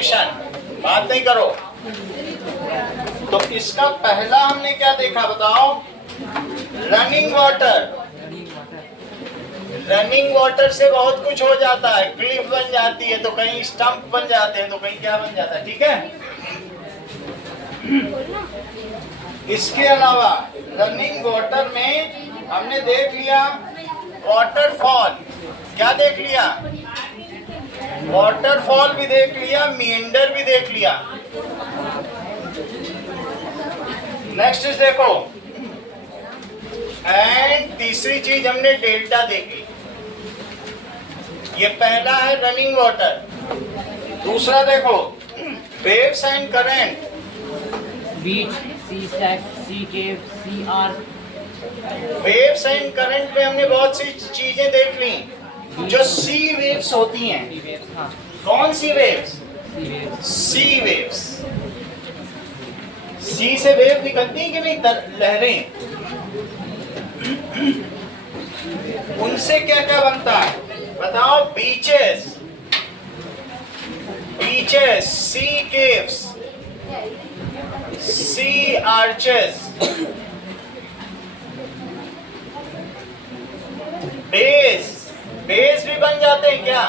Variation, बात नहीं करो। तो इसका पहला हमने क्या देखा बताओ? Running water. रनिंग वाटर से बहुत कुछ हो जाता है, क्लिफ बन जाती है, तो कहीं स्टंप बन जाते हैं, तो कहीं क्या बन जाता है, ठीक है। इसके अलावा रनिंग वाटर में हमने देख लिया वाटरफॉल, क्या देख लिया? वाटरफॉल भी देख लिया, मीएंडर भी देख लिया। नेक्स्ट देखो, एंड तीसरी चीज हमने डेल्टा देखी। ये पहला है रनिंग वाटर। दूसरा देखो waves and current. Beach, sea stack, sea cave, sea arch. Waves and current में हमने बहुत सी चीजें देख ली जो सी वेव्स होती हैं। हाँ, कौन सी वेव्स? सी वेव्स। सी से वेव निकलती है कि नहीं, लहरें। उनसे क्या क्या बनता है बताओ? बीचेस, बीचेस, सी केव्स, सी आर्चेस, बेस। बेस भी बन जाते हैं क्या?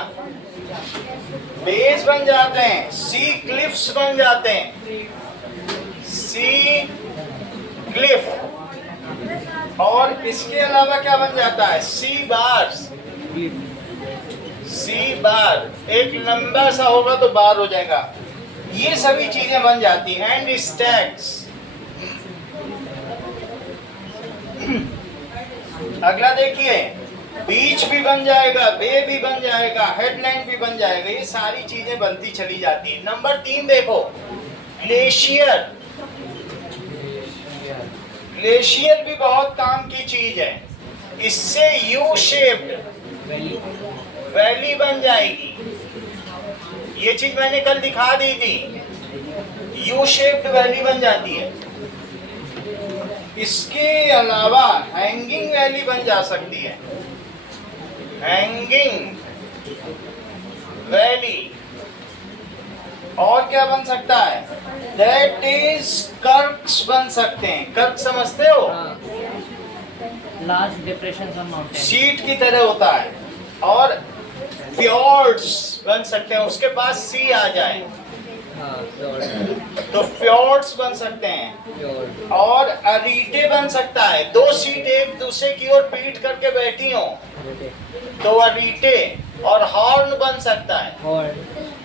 बेस बन जाते हैं, सी क्लिफ्स बन जाते हैं, सी क्लिफ। और इसके अलावा क्या बन जाता है? सी बार्स। सी बार एक लंबा सा होगा तो बार हो जाएगा। ये सभी चीजें बन जाती हैं। And stacks. अगला देखिए, बीच भी बन जाएगा, बे भी बन जाएगा, हेडलैंड भी बन जाएगा। ये सारी चीजें बनती चली जाती है। नंबर 3 देखो, ग्लेशियर। ग्लेशियर भी बहुत काम की चीज है। इससे यू शेप्ड वैली बन जाएगी। ये चीज मैंने कल दिखा दी थी, यू शेप्ड वैली बन जाती है। इसके अलावा हैंगिंग वैली बन जा सकती है, हैंगिंग वैली। और क्या बन सकता है? दैट इज कर्क्स बन सकते हैं। कर्क समझते हो? Large depression on mountain, sheet की तरह होता है। और फ्योर्ड्स बन सकते हैं, उसके पास सी आ जाए तो फ्योर्ड्स बन सकते हैं। और अरीटे बन सकता है, दो शीट एक दूसरे की ओर पीट करके बैठी हो तो अरीटे। और हॉर्न बन सकता है,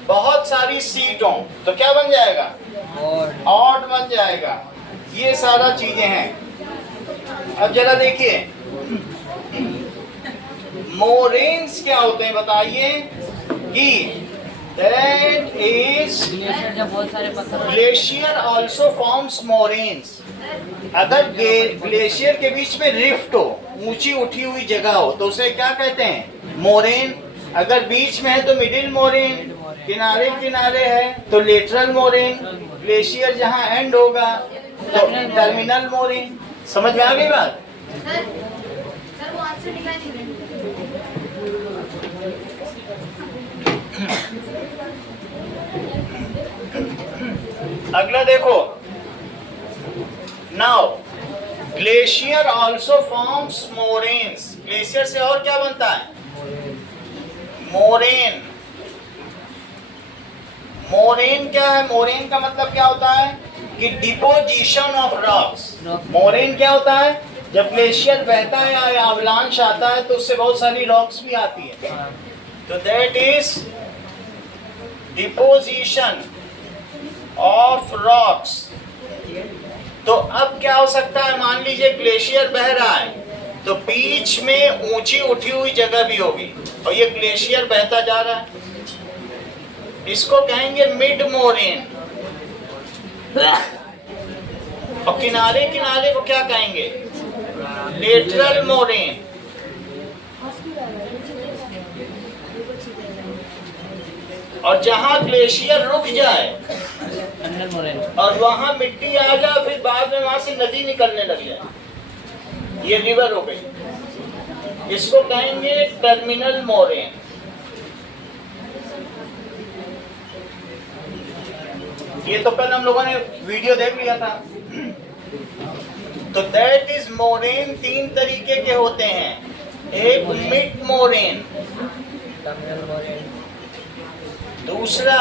बहुत सारी सीटों तो क्या बन जाएगा? ऑड बन जाएगा। ये सारा चीजें हैं। अब जरा देखिए मोरेन्स क्या होते हैं बताइए। कि दैट इज ग्लेशियर जब बहुत सारे पत्थर। Glacier also forms moraines. अगर ग्लेशियर के बीच में रिफ्ट हो, ऊंची उठी हुई जगह हो, तो उसे क्या कहते हैं? मोरेन। अगर बीच में है तो मिडिल मोरेन, किनारे किनारे है तो लेटरल मोरेन, ग्लेशियर जहां एंड होगा तो टर्मिनल मोरेन। समझ में आ गई बात? अगला देखो, now glacier also forms moraines. Glacier से और क्या बनता है? मोरेन। मोरेन क्या है? मोरेन का मतलब क्या होता है? कि डिपोजिशन ऑफ रॉक्स। मोरेन क्या होता है? जब ग्लेशियर बहता है या अवलांच आता है तो उससे बहुत सारी रॉक्स भी आती है, तो that is deposition of rocks. तो अब क्या हो सकता है? मान लीजिए ग्लेशियर बह रहा है तो बीच में ऊंची उठी हुई जगह भी होगी और ये ग्लेशियर बहता जा रहा है, इसको कहेंगे मिड मोरेन। और किनारे किनारे को क्या कहेंगे? Lateral moraine. और जहां ग्लेशियर रुक जाए और वहां मिट्टी आ जाए, फिर बाद में वहां से नदी निकलने लग जाए, ये रिवर हो गई, इसको कहेंगे टर्मिनल मोरेन। ये तो कल हम लोगों ने वीडियो देख लिया था। तो दैट इज मोरेन 3 तरीके के होते हैं। एक मिड मोरेन, दूसरा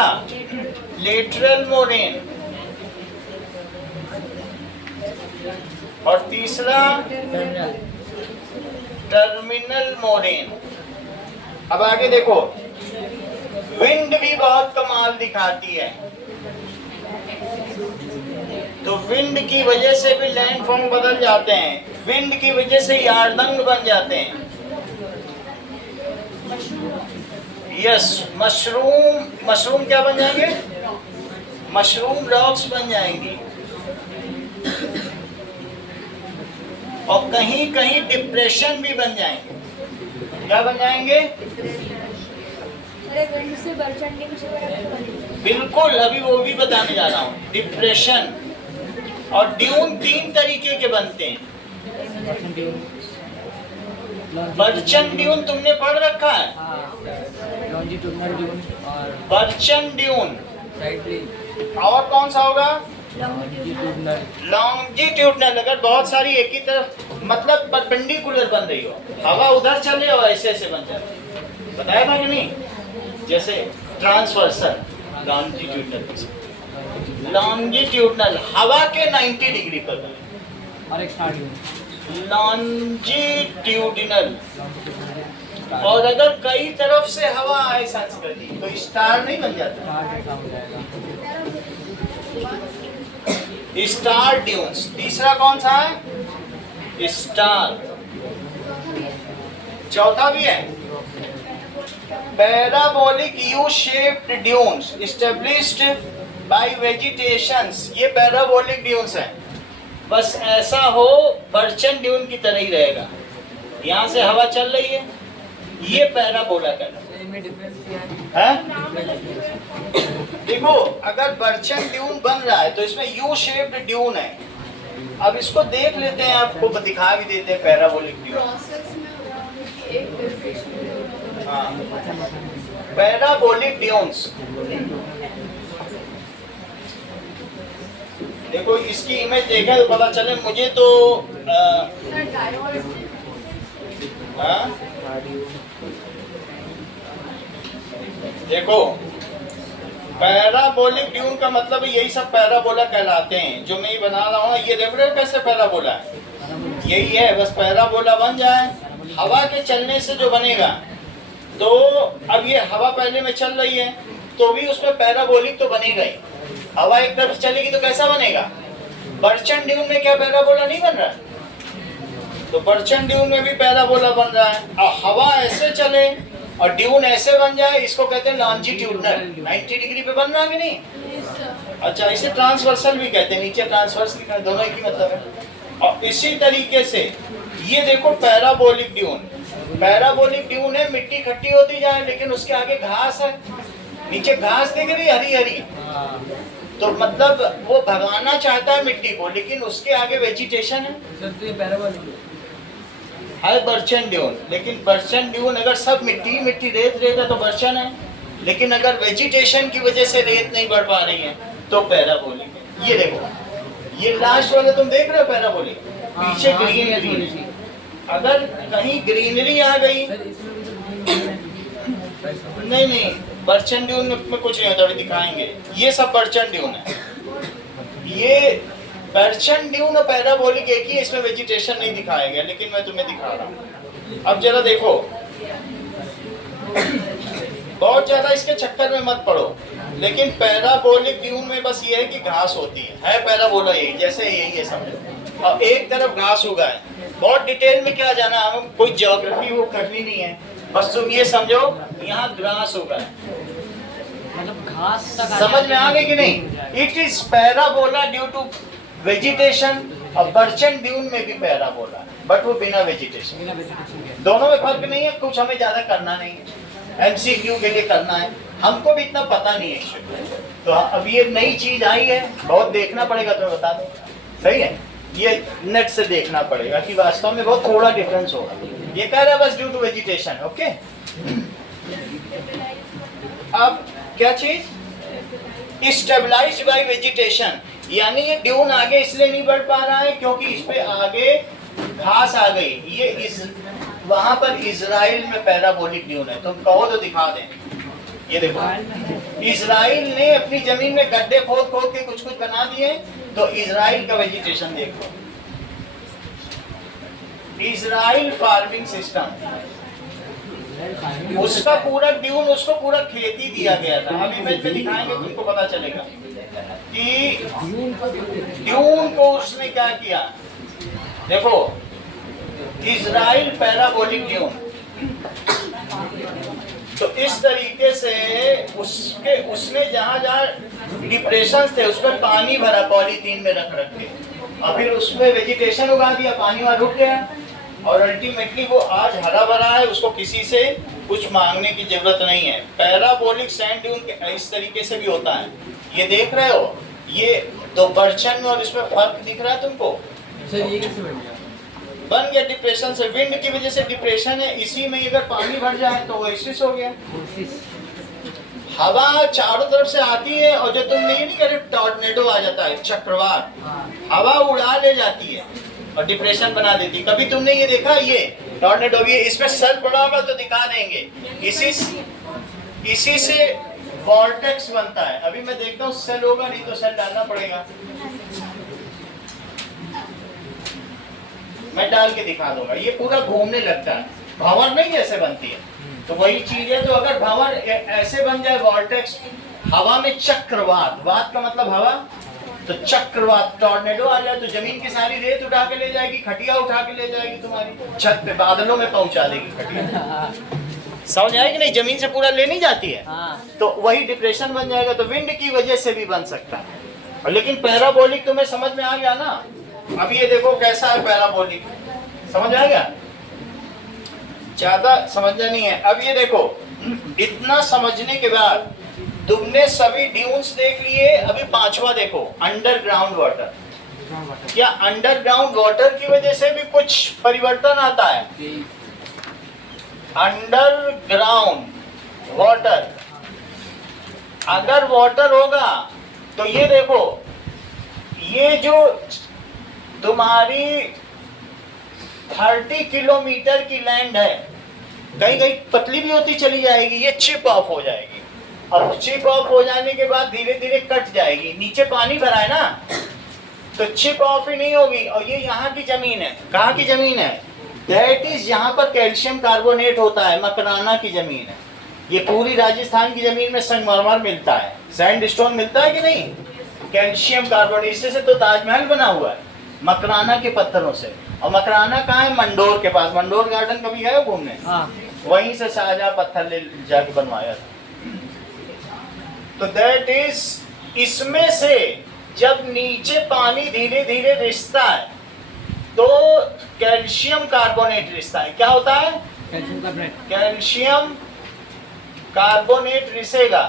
लेटरल मोरेन और तीसरा टर्मिनल मोरेन। अब आगे देखो, विंड भी बहुत कमाल दिखाती है। तो विंड की वजह से भी लैंडफॉर्म बदल जाते हैं, विंड की वजह से यार्दंग बन जाते हैं। यस, मशरूम क्या बन जाएंगे? मशरूम रॉक्स बन जाएंगी। और कहीं कहीं डिप्रेशन भी बन जाएंगे। क्या बन जाएंगे? बिल्कुल, अभी वो भी बताने जा रहा हूँ। डिप्रेशन और ड्यून 3 तरीके के बनते हैं। बर्चन ड्यून तुमने पढ़ रखा है? लॉन्जिट्यूडनल ड्यून और बर्चन ड्यून। और कौन सा होगा? लॉन्जिट्यूडनल। अगर बहुत सारी एक ही तरफ मतलब परपेंडिकुलर बन रही हो, हवा उधर चले और ऐसे ऐसे बन जाए, बताया था कि नहीं? जैसे ट्रांसवर्सल, लॉन्जिट्यूडनल हवा के 90 डिग्री पर बने। और एक स्टार ड्यून लॉन्जिट्यूडिनल। और अगर कई तरफ से हवा आए संस्कृति तो स्टार नहीं बन जाता। Star dunes. तीसरा कौन सा है? स्टार। चौथा भी है, parabolic U shaped dunes established by vegetations. ये पैराबोलिक ड्यून्स है। बस ऐसा हो बर्चन ड्यून की तरह ही रहेगा, यहाँ से हवा चल रही है, ये पैराबोला कहलाता है। देखो, अगर बर्चन ड्यून बन रहा है तो इसमें यू शेप्ड ड्यून है। अब इसको देख लेते हैं, आपको दिखा भी देते हैं पैराबोलिक ड्यून। हाँ, पैराबोलिक ड्यून्स। देखो, इसकी इमेज देखें तो पता चले मुझे तो देखो, पैराबोलिक ड्यून का मतलब यही सब पैराबोला कहलाते हैं। जो मैं ये बना रहा हूँ, ये देख रहे हो कैसे पैराबोला है? यही है, बस पैराबोला बन जाए। हवा के चलने से जो बनेगा, तो अब ये हवा पहले में चल रही है तो भी उसमें पैराबोलिक तो बनेगा ही। हवा एक तरफ चलेगी तो कैसा बनेगा? बर्चन ड्यून में क्या पैराबोला नहीं बन रहा है? तो बर्चन ड्यून में भी पैराबोला बन रहा है। और हवा ऐसे चले और ड्यून ऐसे बन जाए, इसको कहते हैं लॉन्जिट्यूडनल। 90 डिग्री पे बन रहा है कि नहीं? अच्छा, इसे ट्रांसवर्सल भी कहते हैं, नीचे ट्रांसवर्स लिखा है, दोनों एक ही मतलब है। और इसी तरीके से ये देखो पैराबोलिक ड्यून। पैराबोलिक ड्यून है, मिट्टी खट्टी होती जाए लेकिन उसके आगे घास है, नीचे घास दिख रही हरी हरी, तो मतलब वो भगाना चाहता है मिट्टी को, लेकिन उसके आगे वेजिटेशन है। है बर्चन ड्यून। लेकिन बर्चन ड्यून अगर सब मिट्टी मिट्टी रेत रेत है तो बर्चन है, लेकिन अगर वेजिटेशन की वजह से रेत नहीं बढ़ पा रही है तो पैराबोलिक है। ये देखो, ये लास्ट वाले तुम देख रहे हो पैराबोलिक, पीछे ग्रीनरी। अगर कहीं ग्रीनरी आ गई, नहीं, बर्चन ड्यून में कुछ नहीं होता, अभी दिखाएंगे। ये सब बर्चन ड्यून है। ये बर्चन ड्यून और पैराबोलिक एक ही है, इसमें वेजिटेशन नहीं दिखाया गया, लेकिन मैं तुम्हें दिखा रहा हूँ। अब जरा देखो, बहुत ज्यादा इसके चक्कर में मत पड़ो, लेकिन पैराबोलिक ड्यून में बस ये है कि घास होती है पैराबोला यही, जैसे यही है समझो। और एक तरफ घास उगा है। बहुत डिटेल में क्या जाना, हम कोई ज्योग्राफी वो करनी नहीं है, बस तुम ये समझो यहाँ ग्रास उगा है, मतलब घास तक समझ में आ गई कि नहीं? It is parabola due to vegetation. और बर्चन ड्यून में भी पैराबोला, बट वो बिना वेजिटेशन। दोनों में फर्क नहीं है, कुछ हमें ज्यादा करना नहीं है, MCQ के लिए करना है, हमको भी इतना पता नहीं है। तो अब ये नई चीज आई है, बहुत देखना पड़ेगा, तो बता दो, सही है? ये नेट से देखना पड़ेगा कि वास्तव में बहुत थोड़ा डिफरेंस होगा। ये कह रहा है बस ड्यू टू वेजिटेशन। ओके, अब क्या चीज? स्टेबलाइज्ड बाय वेजिटेशन, यानी ये ड्यून आगे इसलिए नहीं बढ़ पा रहा है क्योंकि इस पे आगे घास आ गई। ये इस वहां पर इजराइल में पैराबोलिक ड्यून है, तुम कहो तो दिखा दें। ये देखो इजराइल ने अपनी जमीन में गड्ढे खोद खोद के कुछ कुछ बना दिए, तो इजराइल का वेजिटेशन देखो, इजराइल फार्मिंग सिस्टम, उसका पूरा ड्यून, उसको पूरा खेती दिया गया था। अब इमेज में दिखाएंगे तुमको पता चलेगा कि ड्यून को उसने क्या किया। देखो इजराइल पैराबोलिक ड्यून, तो इस तरीके से उसने जहां जहां डिप्रेशन थे उस पर पानी भरा पॉलीथीन में रख रख के, और फिर उसमें वेजिटेशन उगा दिया, पानी वहां रुक गया, और अल्टीमेटली वो आज हरा भरा है, उसको किसी से कुछ मांगने की जरूरत नहीं है। पैराबोलिक सैंड ड्यून इस तरीके से भी होता है, ये देख रहे हो, ये दो बर्चन में और इसमें फर्क दिख रहा है तुमको। सर ये कैसे बन गया? बन गया डिप्रेशन से, विंड की वजह से डिप्रेशन है, इसी में अगर पानी भर जाए तो ओएसिस हो गया। हवा चारों तरफ से आती है, और जो तुम नहीं करे टॉर्नेडो आ जाता है, चक्रवात, हवा उड़ा ले जाती है और डिप्रेशन बना देती है। कभी तुमने ये देखा, ये टॉर्नेडो भी इसमें सेल पड़ा होगा तो दिखा देंगे, इसी से वॉर्टेक्स बनता है। अभी मैं देखता हूँ सेल होगा, नहीं तो सेल डालना पड़ेगा, मैं डाल के दिखा दूंगा। ये पूरा घूमने लगता है, भंवर नहीं ऐसे बनती है, तो वही चीज है। तो अगर भंवर ऐसे बन जाए वॉर्टेक्स, हवा में चक्रवात, वात का मतलब हवा, तो चक्रवात टॉर्नेडो आ जाए तो जमीन की सारी रेत उठा के ले जाएगी, खटिया उठा के ले जाएगी, तुम्हारी छत पे बादलों में पहुंचा देगी खटिया। समझ आएगी नहीं, जमीन से पूरा ले नहीं जाती है, तो वही डिप्रेशन बन जाएगा। तो विंड की वजह से भी बन सकता है, लेकिन पैराबोलिक तुम्हें समझ में आ गया ना। अब ये देखो कैसा है पैराबोलिक, समझ आ गया, ज्यादा समझना नहीं है। अब ये देखो, इतना समझने के बाद तुमने सभी ड्यून्स देख लिए, अभी पांचवा देखो, अंडरग्राउंड वाटर। क्या अंडरग्राउंड वाटर की वजह से भी कुछ परिवर्तन आता है? अंडरग्राउंड वाटर, अगर वाटर होगा तो ये देखो, ये जो तुम्हारी 30 किलोमीटर की लैंड है, कहीं कहीं पतली भी होती चली जाएगी, ये चिप ऑफ हो जाएगी, और चिप ऑफ हो जाने के बाद धीरे धीरे कट जाएगी। नीचे पानी भरा है ना, तो चिप ऑफ ही नहीं होगी। और ये यहाँ की जमीन है, कहाँ की जमीन है? दैट इज यहाँ पर कैल्शियम कार्बोनेट होता है, मकराना की जमीन है। ये पूरी राजस्थान की जमीन में संगमरमर मिलता है, सैंडस्टोन मिलता है कि नहीं, कैल्शियम कार्बोनेट, इससे तो ताजमहल बना हुआ है मकराना के पत्थरों से। और मकराना कहाँ है? मंडोर के पास। मंडोर गार्डन कभी गए हो घूमने? वहीं से शाहजहां पत्थर ले जाके बनवाया था। तो दैट इज, इसमें से जब नीचे पानी धीरे धीरे रिसता है तो कैल्शियम कार्बोनेट रिसता है। क्या होता है? कैल्शियम कार्बोनेट रिसेगा,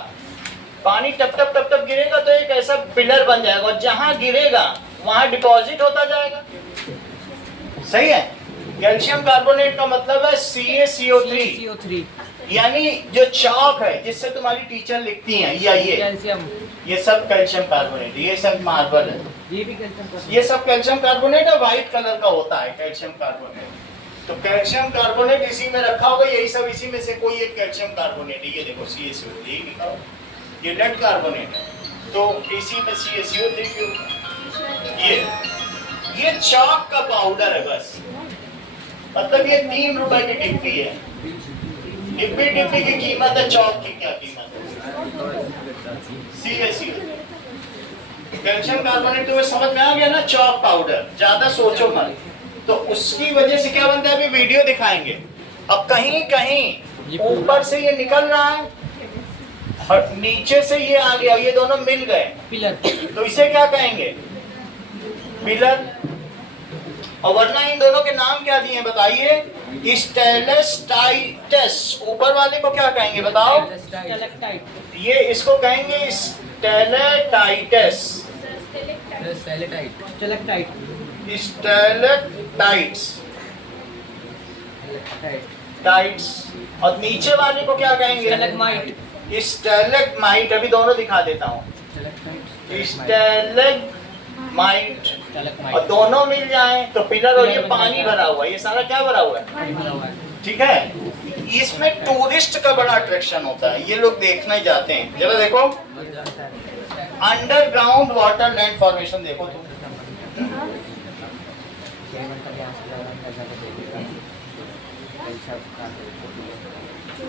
पानी टप टप टप टप गिरेगा तो एक ऐसा पिलर बन जाएगा, और जहां गिरेगा वहां डिपॉजिट होता जाएगा। सही है? कैल्शियम कार्बोनेट का मतलब है CaCO3, यानी जो चौक है जिससे तुम्हारी टीचर लिखती हैं, या ये सब कैल्शियम कार्बोनेट, ये सब मार्बल है, ये सब कैल्शियम कार्बोनेट है, व्हाइट कलर का होता है कैल्शियम कार्बोनेट। तो कैल्शियम कार्बोनेट इसी में रखा होगा, यही सब इसी में से कोई एक कैल्शियम कार्बोनेट है। ये देखो CaCO3 लिखा हो, ये लेड कार्बोनेट है, तो इसी में CaCO3 क्यों? ये चौक का पाउडर है बस, मतलब ये 3 रुपए की डिब्बी है। डिब्बी की कीमत है, चौक की क्या कीमत है? CaCO, calcium carbonate. तुम्हें समझ में आ गया ना? चौक पाउडर, ज्यादा सोचो मत। तो उसकी वजह से क्या बनता है, अभी वीडियो दिखाएंगे। अब कहीं कहीं ऊपर से ये निकल रहा है और नीचे से ये आ गया, ये दोनों मिल गए पिलर, तो इसे क्या कहेंगे? पिलर। और वरना इन दोनों के नाम क्या दिए बताइए? स्टेलेक्टाइट्स। ऊपर वाले को क्या कहेंगे बताओ? ये इसको कहेंगे स्टेलेक्टाइट्स, स्टेलेक्टाइट्स। और नीचे वाले को क्या कहेंगे? स्टेलेक्टाइट। अभी दोनों दिखा देता हूँ। Stalagmite, Stalagmite. और दोनों मिल जाए तो पिलर, और ये पानी भरा हुआ है, ये सारा क्या भरा हुआ है, भरा हुआ है। ठीक है। इसमें टूरिस्ट का बड़ा अट्रैक्शन होता है, ये लोग देखने जाते हैं। जरा देखो अंडरग्राउंड वाटर लैंड फॉर्मेशन, देखो तुम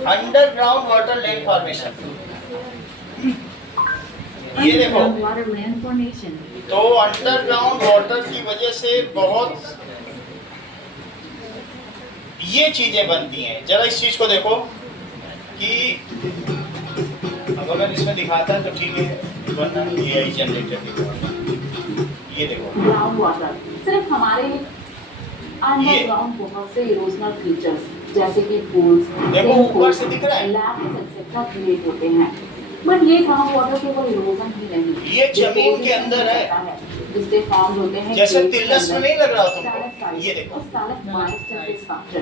अंडरग्राउंड वाटर लैंड फॉर्मेशन, ये देखो। तो अंडरग्राउंड वाटर की वजह से बहुत ये चीजें बनती हैं। जरा इस चीज को देखो कि अगर इसमें दिखाता है तो ठीक है, वरना एआई जनरेटर दिखाता। ये देखो ग्राउंड वाटर सिर्फ हमारे अंडरग्राउंड बहुत से इरोजनल फीचर्स जैसे कि पूल्स, देखो ऊपर से दिख रहा है, लैब्स एक्सेट्रा क्रिएट होते हैं। बट ये ग्राउंड वाटर केवल इरोजन ही नहीं, ये जमीन के अंदर है, जिससे फॉर्म होते हैं जैसे तिल्लस में नहीं लग रहा तुमको। ये देखो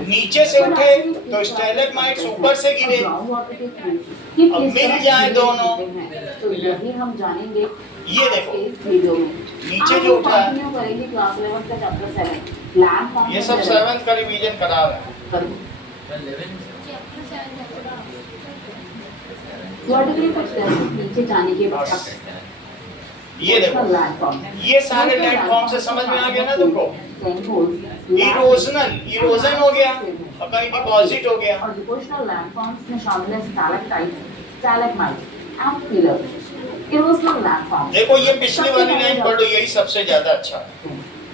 नीचे से उठे तो स्टैलेग्माइट्स ऊपर से गिरे, अब मिल जाए दोनों, तो यही हम जानेंगे ये देखो इस वीडियो में। नीचे जो उठा है, करेंगे क्लास 11 का चैप्टर 7 ये सब 7th का रिवीजन करा रहा है। वर्टिकली कुछ नीचे जाने के बाद ये देखो ये सारे लैंडफॉर्म से समझ में आ गया ना तुमको। इरोजन हो गया और कहीं डिपॉजिट हो गया। और डिपोजिशनल लैंडफॉर्म्स में शामिल है stalactites, stalagmites and pillars. Erosional landform देखो ये पिछली वाली लाइन पढ़ लो, यही सबसे ज्यादा अच्छा है,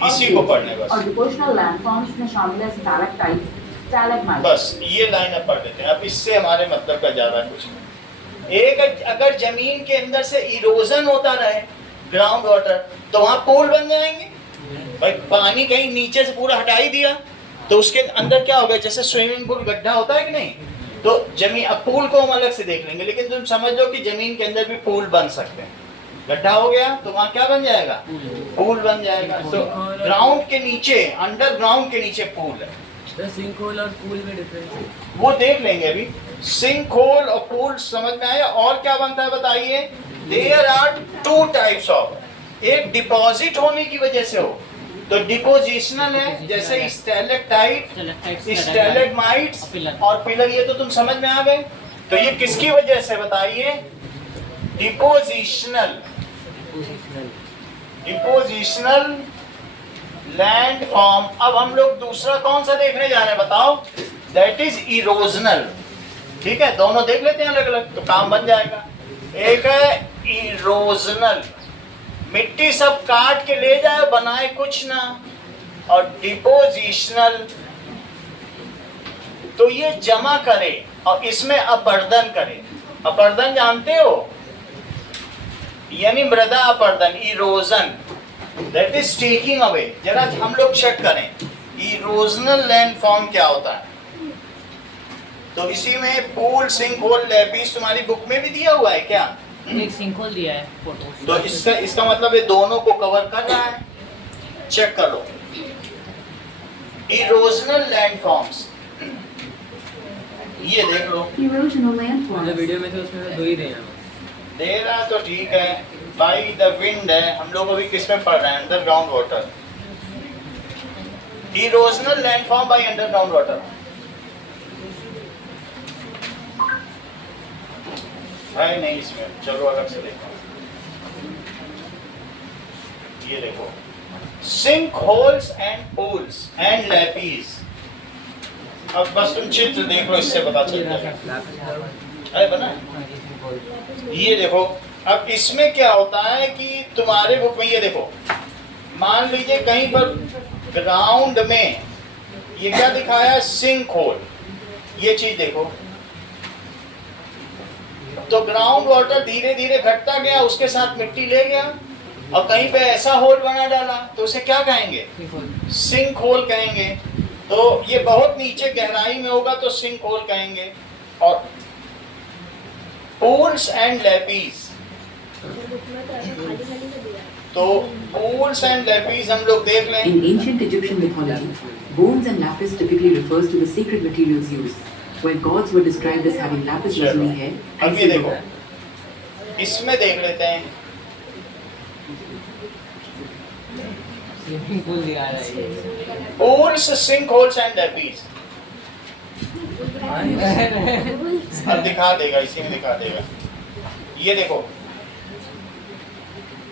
इसी को पढ़ने बस। और डिपोजिशनल लैंडफॉर्म्स में शामिल है स्टैलेक्टाइट्स, स्टैलेग्माइट्स। बस ये लाइन अब पढ़ लेते हैं, अब इससे हमारे मतलब का ज्यादा कुछ नहीं। एक अगर जमीन के अंदर से इरोजन होता रहे ग्राउंड वाटर, तो वहां पूल बन जाएंगे। भाई पानी कहीं नीचे से पूरा हटा ही दिया तो उसके अंदर क्या होगा, जैसे स्विमिंग पूल गड्ढा होता है कि नहीं, तो जमीन, अब पूल को हम अलग से देख लेंगे, लेकिन तुम समझ लो कि जमीन के अंदर भी पूल बन सकते हैं। गड्ढा हो गया तो वहां क्या बन जाएगा, पूल बन जाएगा। तो ग्राउंड के नीचे, अंडरग्राउंड के नीचे पूल है। सिंक होल और पूल में डिफरेंस है, वो देख लेंगे अभी। सिंक होल और पूल समझ में आया। और क्या बनता है बताइए। देयर आर 2 टाइप्स ऑफ, एक डिपॉजिट होने की वजह से हो तो डिपोजिशनल है, जैसे स्टैलेक्टाइट, स्टैलेग्माइट्स और पिलर, ये तो तुम समझ में आ गए। तो ये किसकी वजह से बताइए, डिपोजिशनल लैंडफॉर्म। अब हम लोग दूसरा कौन सा देखने जा रहे हैं बताओ, दैट इज इरोजनल। ठीक है, दोनों देख लेते हैं अलग अलग तो काम बन जाएगा। एक है इरोजनल, मिट्टी सब काट के ले जाए, बनाए कुछ ना। और डिपोजिशनल, तो ये जमा करे और इसमें अपर्दन करे। अपर्दन जानते हो, यानी मृदा अपर्दन, erosion, that is taking away. जरा हम लोग चेक करें इरोजनल लैंडफॉर्म क्या होता है। तो इसी में पूल, सिंक होल, लैपिस तुम्हारी बुक में भी दिया हुआ है क्या? एक सिंक होल दिया है फोटो। तो इसका मतलब ये दोनों को कवर कर रहा है। चेक कर लो इरोजनल लैंडफॉर्म्स, ये देख लो। इरोजनल लैंडफॉर्म्स वीडियो में तो उसमें दो ही दे रहा तो ठीक है, बाई द विंड है। हम लोग अभी किस में पढ़ रहे हैं, underground water. Erosional landform by underground water है नहीं इसमें, चलो अलग से देखो। ये देखो sink holes and pools and lapies. अब बस तुम चित्र देख लो, इससे पता चल जाएगा। अरे बना ये देखो। अब इसमें क्या होता है कि तुम्हारे बुक में ये देखो, मान लीजिए कहीं पर ग्राउंड में ये क्या दिखाया है, सिंक होल। ये चीज देखो, तो ग्राउंड वाटर धीरे धीरे घटता गया, उसके साथ मिट्टी ले गया और कहीं पे ऐसा होल बना डाला, तो उसे क्या कहेंगे, सिंक होल कहेंगे। तो ये बहुत नीचे गहराई में होगा तो सिंक होल कहेंगे। और पूल्स एंड लैपीज, तो पूल्स एंड लैपीज हम लोग देख लें। In ancient Egyptian mythology, bones and lapis typically refers to the sacred materials used, where gods were described as having lapis lazuli hair अब and ये देखो, silver. इसमें देख लेते हैं स्विमिंग पूल दिखा रहा है ये। pools, sinkholes and lapids. अब दिखा देगा, इसी में दिखा देगा। ये देखो,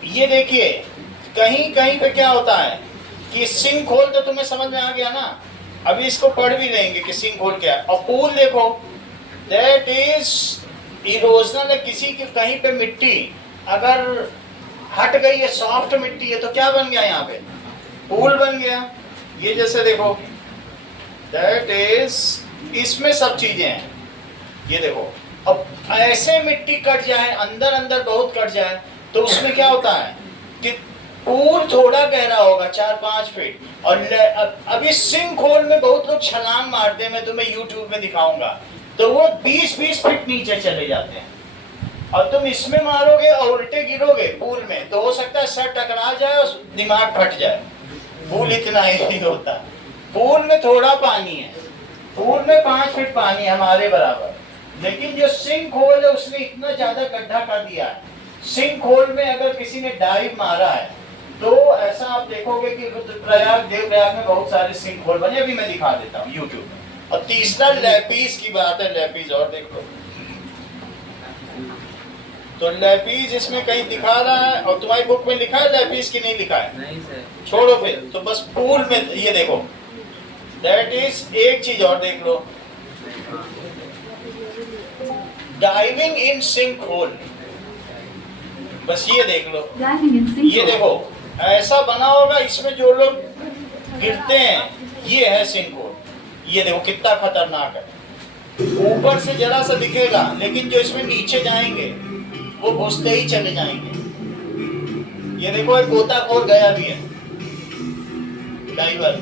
ये देखिए, कहीं कहीं पे क्या होता है कि सिंक होल तो तुम्हें समझ में आ गया ना, अभी इसको पढ़ भी लेंगे कि सिंक होल क्या है। और पूल देखो, दैट इज इरोजनल है, किसी की कहीं पे मिट्टी अगर हट गई है, सॉफ्ट मिट्टी है, तो क्या बन गया यहाँ पे, पूल बन गया। ये जैसे देखो, दैट इज, इसमें सब चीजें हैं। ये देखो, अब ऐसे मिट्टी कट जाए, अंदर अंदर बहुत कट जाए, तो उसमें क्या होता है कि पूल थोड़ा गहरा होगा, 4-5 फीट। और अभी सिंक होल में बहुत लोग छलांग मारते हैं, मैं तुम्हें यूट्यूब में दिखाऊंगा, तो वो 20-20 फीट नीचे चले जाते हैं। और तुम इसमें मारोगे और उल्टे गिरोगे पूल में, तो हो सकता है सर टकरा जाए और दिमाग फट जाए। पूल इतना ही नहीं होता, पूल में थोड़ा पानी है, पूल में 5 फीट पानी है हमारे बराबर, लेकिन जो सिंक होल है उसने इतना ज्यादा गड्ढा कर दिया है। सिंक होल में अगर किसी ने डाइव मारा है, तो ऐसा आप देखोगे कि रुद्रप्रयाग, देवप्रयाग में बहुत सारे सिंक होल बने, अभी मैं दिखा देता हूँ यूट्यूब में। और तीसरा लैपीज की बात है, लैपीज और देख लो, तो लैपीज इसमें कहीं दिखा रहा है, और तुम्हारी बुक में लिखा है लैपीज की नहीं लिखा है? नहीं सर। छोड़ो फिर, तो बस पूल में ये देखो, दैट इज, एक चीज और देख लो, डाइविंग इन सिंक होल, बस ये देख लो, ये देखो ऐसा बना होगा, इसमें जो लोग गिरते हैं, ये है सिंक होल। ये देखो कितना खतरनाक है, ऊपर से जरा सा दिखेगा, लेकिन जो इसमें नीचे जाएंगे वो घुसते ही चले जाएंगे। ये देखो, एक गोताखोर गया भी है, डाइवर।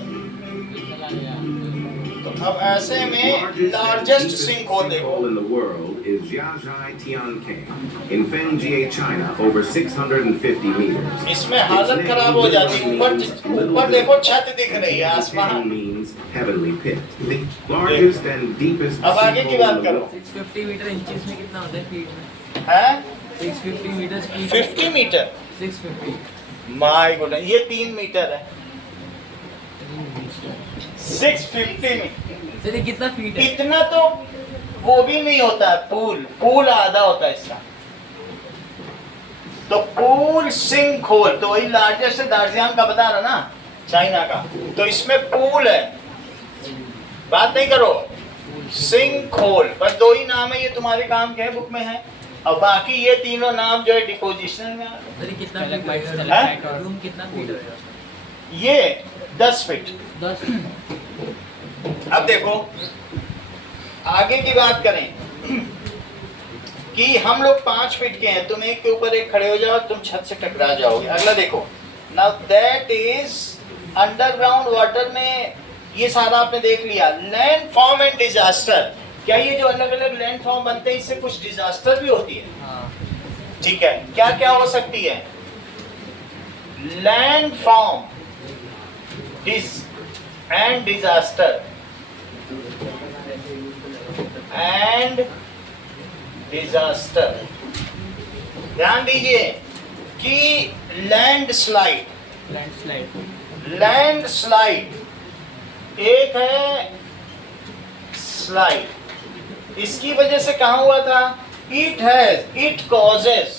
तो अब ऐसे में लार्जेस्ट सिंक होल देखो, in the world is Jiaozhai Tiankang in Fengjie, China, over 650 meters. इसमें हालत खराब हो जाती है। ऊपर देखो छत दिख रही है, आसमान। Tian means heavenly pit, the largest and deepest अब आगे की sinkhole बात in the करो। world. 650 मीटर इंचेस में कितना होता है फीट में? है 650 metre feet. 50 metre, 650। My god, ये 3 मीटर है। 650 मीटर, सर ये कितना फीट है? इतना तो वो भी नहीं होता है, पूल आधा होता है इसका। तो पूल सिंक होल, तो वही लार्जेस्ट दार्जिलिंग का बता रहा ना, चाइना का, तो इसमें पूल है, बात नहीं करो, सिंक होल, बस 2 ही नाम है, ये तुम्हारे काम के हैं, बुक में है। और बाकी ये तीनों नाम जो है डिपोजिशन में आते सर ये कितना हैं। फीट है? रूम कितना फीट है? ये 10 फीट। 10। अब देखो आगे की बात करें कि हम लोग 5 फीट के हैं, तुम एक के ऊपर एक खड़े हो जाओ, तुम छत से टकरा जाओगे। अगला देखो, now that is underground water में, ये सारा आपने देख लिया। लैंड फॉर्म एंड डिजास्टर, क्या ये जो अलग अलग लैंड फॉर्म बनते हैं, इससे कुछ डिजास्टर भी होती है? हाँ। ठीक है, क्या क्या हो सकती है? Land form and disaster, and disaster. ध्यान दीजिए कि लैंडस्लाइड, लैंडस्लाइड एक है, स्लाइड, इसकी वजह से कहां हुआ था? It causes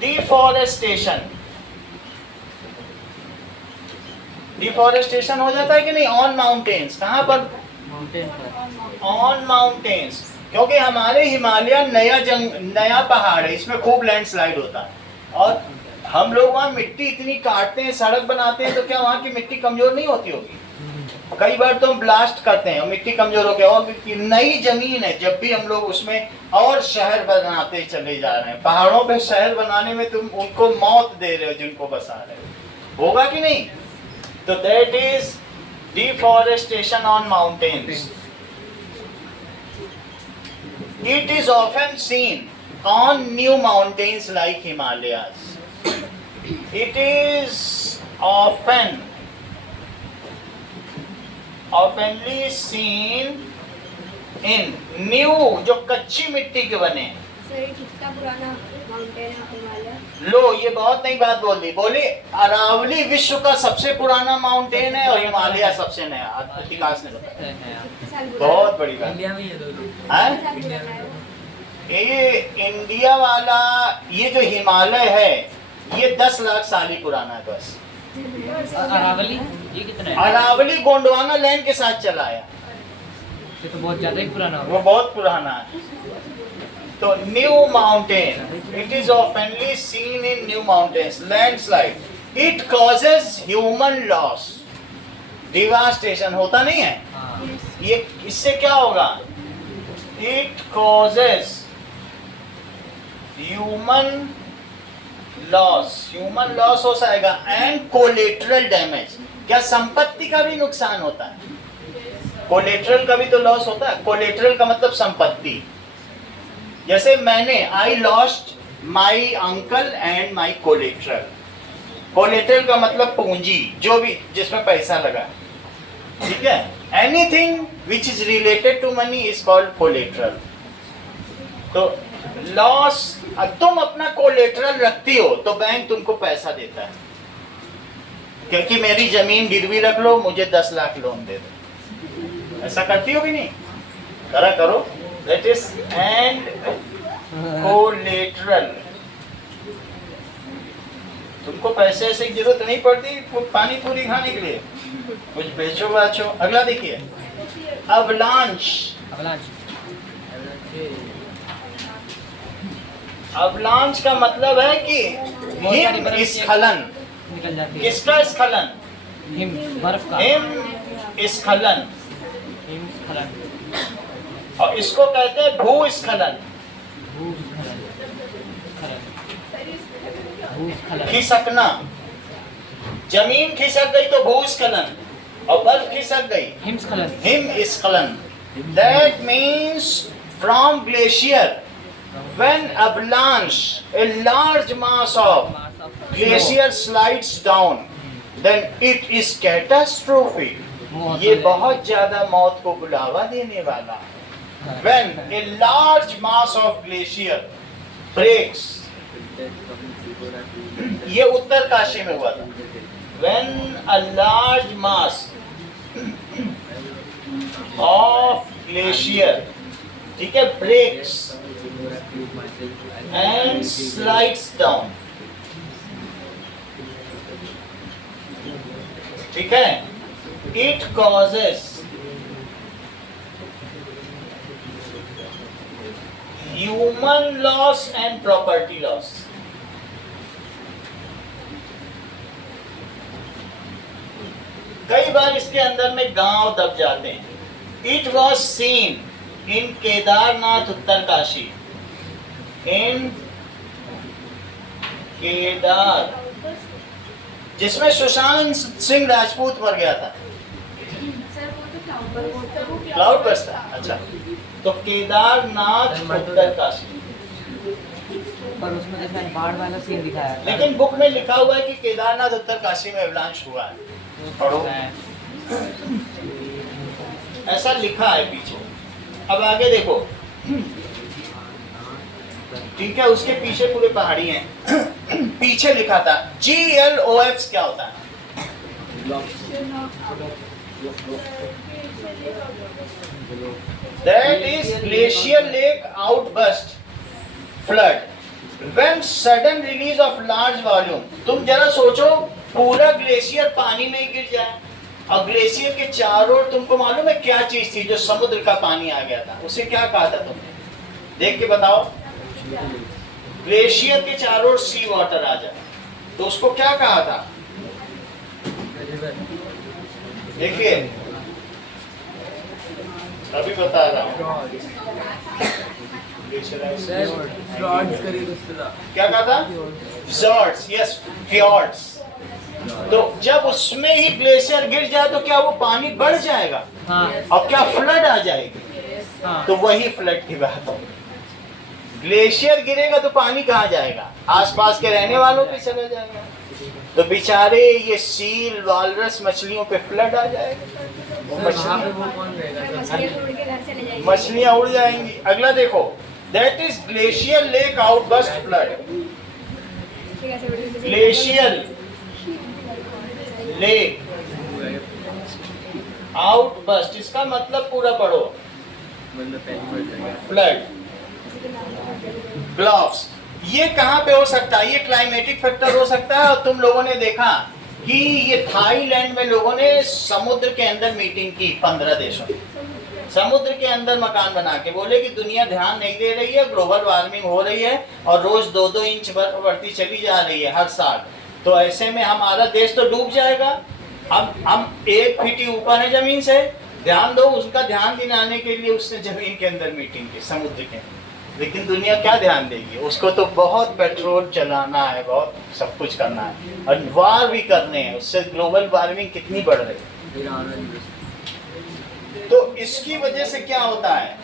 deforestation. डिफॉरेस्टेशन हो जाता है कि नहीं ऑन माउंटेन्स? कहां पर? माउंटेन पर। ऑन माउंटेन्स, क्योंकि हमारे हिमालय नया पहाड़ है, इसमें खूब लैंडस्लाइड होता है। और हम लोग वहाँ मिट्टी इतनी काटते हैं, सड़क बनाते हैं, तो क्या वहाँ की मिट्टी कमजोर नहीं होती होगी? कई बार तो हम ब्लास्ट करते हैं और मिट्टी कमजोर हो गया, और नई जमीन है, जब भी हम लोग उसमें और शहर बनाते चले जा रहे हैं। पहाड़ों पे शहर बनाने में तुम उनको मौत दे रहे हो जिनको बसा रहे हो, होगा कि नहीं? तो that is deforestation on mountains. It is often seen on new mountains like Himalayas. It is oftenly seen in new, जो कच्ची मिट्टी के बने, सर ये कितना पुराना माउंटेन है हिमालय? लो, ये बहुत नई बात बोल दी। बोली अरावली विश्व का सबसे पुराना माउंटेन है और हिमालय सबसे नया। इतिहास ने बताया। कितने साल पुराना? बहुत बड़ी बात इंडिया में ये दोनों है। कितने साल पुराना है वो? ये इंडिया वाला, ये जो हिमालय है ये 10 लाख साल ही पुराना है बस। अरावली ये कितना है? अरावली गोंडवाना लैंड के साथ चला आया, ये तो बहुत ज्यादा ही पुराना वो होगा। बहुत पुराना है। तो new mountain, it is ऑफनली seen in new mountains landslide. It causes human loss, devastation होता नहीं है। हाँ। ये इससे क्या होगा? इट कॉजेज ह्यूमन लॉस हो जाएगा एंड कोलेटरल डैमेज। क्या संपत्ति का भी नुकसान होता है? कोलेटरल का भी तो लॉस होता है। कोलेटरल का मतलब संपत्ति। जैसे I lost my uncle and my collateral. Collateral का मतलब पूंजी, जो भी जिसमें पैसा लगा, ठीक है। Anything which is related to money is called collateral. तो लॉस, तुम अपना कोलेटरल रखती हो तो बैंक तुमको पैसा देता है, क्योंकि मेरी जमीन गिरवी रख लो, मुझे 10 लाख लोन दे दो। ऐसा करती हो कि नहीं? करो। That is and collateral. तुमको पैसे की जरूरत नहीं पड़ती पानी पूरी खाने के लिए, कुछ बेचो बाचो। अगला देखिए, अवलांच। अवलांच का मतलब है कि हिमस्खलन। निकल जाती है। किसका स्खलन? बर्फ का हिमस्खलन। हिमस्खलन। और इसको कहते हैं भूस्खलन। भूस्खलन। खिसकना, जमीन खिसक गई तो भूस्खलन, और बर्फ खिसक गई हिमस्खलन। हिमस्खलन। That means from glacier, when avalanche, a large mass of glacier slides down, then it is catastrophic. ये बहुत ज्यादा मौत को बुलावा देने वाला। When a large mass of glacier breaks, ये उत्तरकाशी में हुआ था। When a large mass of glacier, ठीक है, breaks and slides down, ठीक है, it causes human loss and property loss. कई बार इसके अंदर में गांव दब जाते हैं। It was seen in Kedarnath Uttarkashi, in Kedar, जिसमें सुशांत सिंह राजपूत मर गया था। सर वो तो क्लाउड बर्स्ट था। अच्छा, तो केदारनाथ उत्तरकाशी। पर उसमें देखा है बाढ़ वाला सीन दिखाया है। लेकिन बुक में लिखा हुआ है कि केदारनाथ उत्तरकाशी में अवलांच हुआ है। पढ़ो, ऐसा लिखा है पीछे। अब आगे देखो, ठीक है, उसके पीछे पूरे पहाड़ी हैं। पीछे लिखा था GLOF क्या होता है? That is glacier lake outburst flood when sudden release of large volume। तुम जरा सोचो, पूरा ग्लेशियर पानी में गिर जाए और ग्लेशियर के चारों ओर तुमको मालूम है क्या चीज थी जो समुद्र का पानी आ गया था? उसे क्या कहा था तुमने? देख के बताओ। ग्लेशियर के चारों ओर सी वाटर आ जाए तो उसको क्या कहा था? देखिए, अभी बता रहा हूँ। क्या कहा था? fjords, yes, fjords। तो जब उसमें ही ग्लेशियर गिर जाए तो क्या वो पानी बढ़ जाएगा? हाँ। और क्या फ्लड आ जाएगी? हाँ। तो वही फ्लड की बात है। ग्लेशियर गिरेगा तो पानी कहाँ जाएगा? आसपास के रहने वालों पे चला जाएगा। तो बेचारे ये सील, वालरस मछलियों पे फ्लड आ जाएगा। वो मछलियाँ उड़ के घर चले जाएंगी। मछलियाँ उड़ जाएंगी। अगला देखो, That is glacial lake outburst flood. ठीक है, ऐसे Glacial lake outburst, इसका मतलब पूरा पढ़ो। फ्लड, ब्लॉफ्स, ये कहाँ पे हो सकता है? ये क्लाइमेटिक फैक्टर हो सकता है। और तुम लोगों ने देखा कि ये थाईलैंड में लोगों ने समुद्र के अंदर मीटिंग की 15 देशों में, समुद्र के अंदर मकान बना के बोले कि दुनिया ध्यान नहीं दे रही है, ग्लोबल वार्मिंग हो रही है और रोज 2-2 इंच बर्फ बढ़ती चली जा रही है हर साल, तो ऐसे में हमारा देश तो डूब जाएगा। हम 1 फीट ही ऊपर है जमीन से, ध्यान दो। उसका ध्यान दिलाने के लिए उसने जमीन के अंदर मीटिंग की, समुद्र के अंदर। लेकिन दुनिया क्या ध्यान देगी? उसको तो बहुत पेट्रोल चलाना है, बहुत सब कुछ करना है और वार भी करने हैं, उससे ग्लोबल वार्मिंग कितनी बढ़ रही है। तो इसकी वजह से क्या होता है?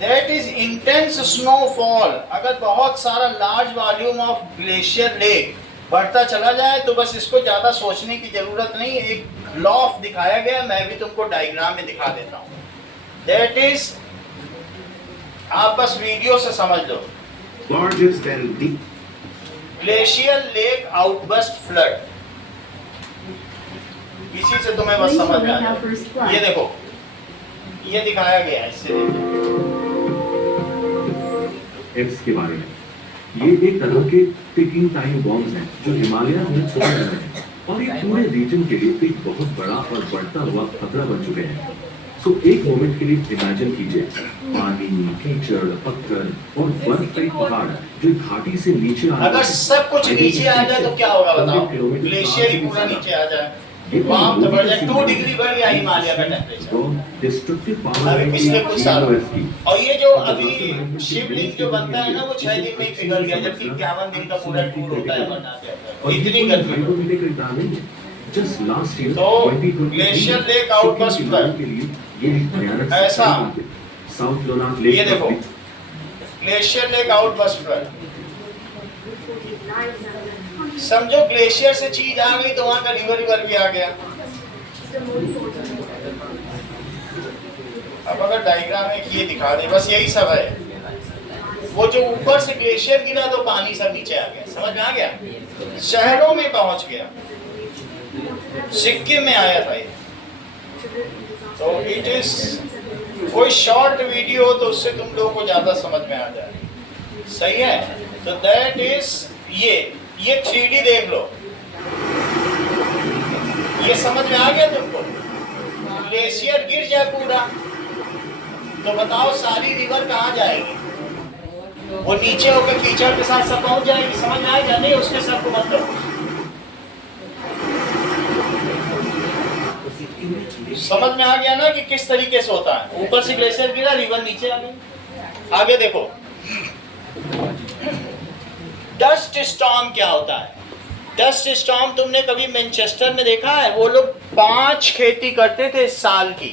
That is intense snowfall. अगर बहुत सारा large volume of glacier lake बढ़ता चला जाए तो बस इसको ज्यादा सोचने की जरूरत नहीं। एक ग्राफ दिखाया गया, मैं भी तुमको डायग्राम में दिखा देता हूँ। दैट इज, आप बस वीडियो से समझ लो। Largest and deep. Glacier lake outburst flood, इसी से तुम्हें बस समझ में आ जाए। ये देखो, ये दिखाया गया है, इससे एक्स के बारे में। ये एक तरह के टिकिंग टाइम बॉम्ब्स हैं जो हिमालय में फोड़ रहे हैं और ये पूरे रीजन के लिए एक बहुत बड़ा और बढ़ता हुआ खतरा बन चुके हैं। सो एक मोमेंट के लिए इमेजिन कीजिए, पानी, कीचड़, पत्थर और बर्फ का एक पहाड़ जो घाटी से नीचे आ, अगर सब कुछ नीचे आ जाए तो क्या होगा बताओ? ग्लेशियर ही पूरा नीचे आ जाए, वहाँ तो बढ़ जाए, 2 डिग्री बढ़ गया हिमालय का टेम्परेचर अभी पिछले कुछ सालों में। और ये जो अभी शिवलिंग जो बनता है ना, वो 6 दिन में ही पिघल गया, जबकि 51 दिन का पूरा टूर होता है अमरनाथ यात्रा। इतनी गर्मी। तो ग्लेशियर लेक आउटबर्स्ट फ्लड ऐसा, ये देखो ग्लेशियर लेक आउटबर्स्ट फ्लड। समझो ग्लेशियर से चीज आ गई तो वहां का रिवर भी आ गया। अब अगर डायग्राम में ये दिखा दे, बस यही सब है। वो जो ऊपर से ग्लेशियर गिरा तो पानी सब नीचे आ गया, समझ में आ गया? शहरों में पहुंच गया, सिक्किम में आया था ये। तो इट इज, कोई शॉर्ट वीडियो हो तो उससे तुम लोगों को ज्यादा समझ में आ जाए, सही है? तो दैट इज, ये 3D देख लो, ये समझ में आ गया तुमको? ग्लेशियर गिर जाए पूरा तो बताओ सारी रिवर कहाँ जाएगी? वो नीचे होकर कीचड़ के साथ सब पहुंच जाएगी, समझ में आएगा? नहीं, उसके साथ को मत करो। समझ में आ गया ना कि किस तरीके से होता है? ऊपर से ग्लेशियर गिरा, रिवर नीचे आ गई। आगे देखो, डस्ट स्टॉर्म क्या होता है? डस्ट स्टॉर्म तुमने कभी मैनचेस्टर में देखा है? वो लोग 5 खेती करते थे साल की,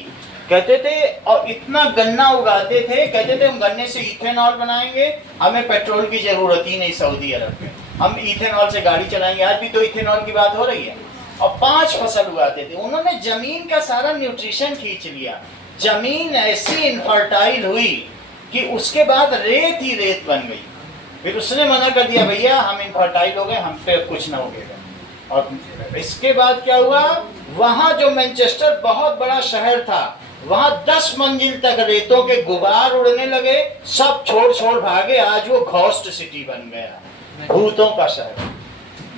कहते थे, और इतना गन्ना उगाते थे, कहते थे हम गन्ने से इथेनॉल बनाएंगे, हमें पेट्रोल की जरूरत ही नहीं सऊदी अरब में, हम इथेनॉल से गाड़ी चलाएंगे। आज भी तो इथेनॉल की बात हो रही है। और 5 फसल उगाते थे। उन्होंने जमीन का सारा न्यूट्रिशन खींच लिया, जमीन ऐसी इनफर्टाइल हुई कि उसके बाद रेत ही रेत बन गई। फिर उसने मना कर दिया, भैया हम इनफर्टाइल हो गए, हम पे कुछ ना होगा। और इसके बाद क्या हुआ? वहां जो मैनचेस्टर बहुत बड़ा शहर था, वहां 10 मंजिल तक रेतों के गुबार उड़ने लगे, सब छोड़ भागे। आज वो घोस्ट सिटी बन गया, भूतों का शहर।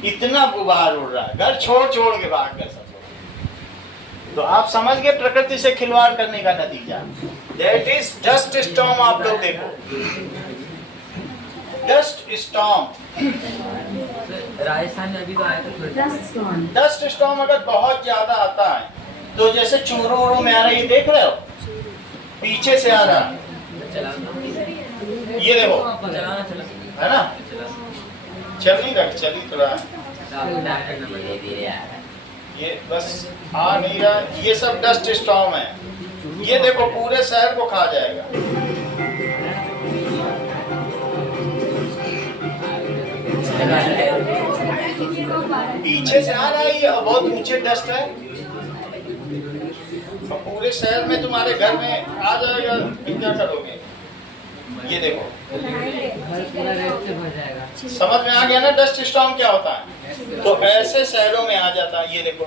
इतना गुबार उड़ रहा है, घर छोड़ के भाग गए सब लोग। तो आप समझ गए प्रकृति से खिलवाड़ करने का नतीजा। That is dust storm. आप लोग देखो, डस्ट स्टॉर्म राजस्थान में अभी तो आया था। डस्ट स्टॉर्म अगर बहुत ज्यादा आता है तो जैसे चूरू में आ रहा है, ये देख रहे हो, पीछे से आ रहा है, ये देखो, है ना? चल नहीं रहा, चल ही तो रहा है, ये बस आ नहीं रहा। ये सब डस्ट स्टॉर्म है। ये देखो पूरे शहर को खा जाएगा। पीछे से आ रहा है, ये बहुत ऊंचे डस्ट है, और पूरे शहर में तुम्हारे घर में आ जाएगा, क्या करोगे? ये देखो घर पूरा रेत से भर जाएगा। समझ में आ गया ना डस्ट स्टॉर्म क्या होता है? तो ऐसे शहरों में आ जाता है। ये देखो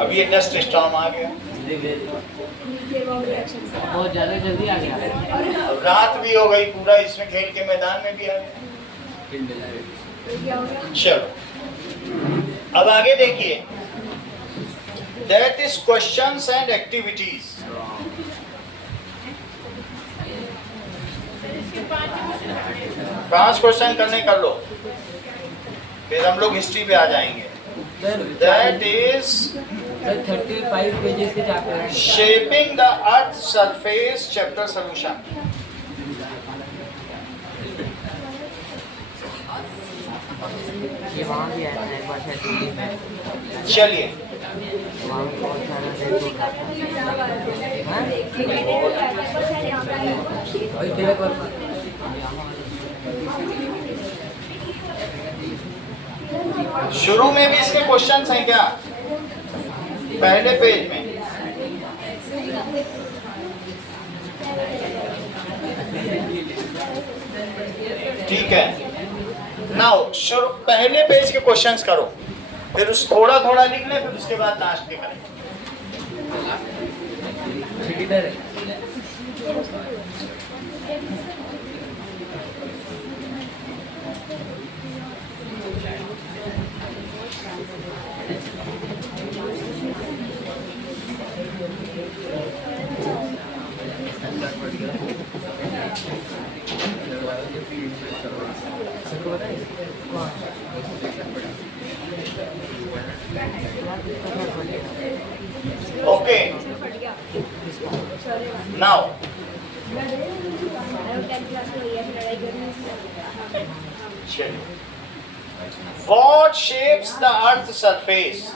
अब ये डस्ट स्टॉर्म आ गया, बहुत ज़्यादा जल्दी आ गया। अब रात भी हो गई, पूरा इसमें खेल के मैदान में भी आ गया। चलो अब आगे देखिए, that is questions and activities. 5 question करने कर लो, फिर हम लोग हिस्ट्री पे आ जाएंगे। दैट इज 35 पेजेस के चैप्टर हैं। Shaping the earth surface chapter solution. ये वहाँ भी आया था एक बार शायद। चलिए वहाँ बहुत सारा रेत होता है। और तेरे पर शुरू में भी इसके क्वेश्चंस हैं क्या? पहले पेज में ठीक है। नाउ शुरू पहले पेज के क्वेश्चंस करो, फिर उस थोड़ा थोड़ा लिख ले, फिर उसके बाद लास्ट के करें। इधर है। Okay now what shapes the earth surface?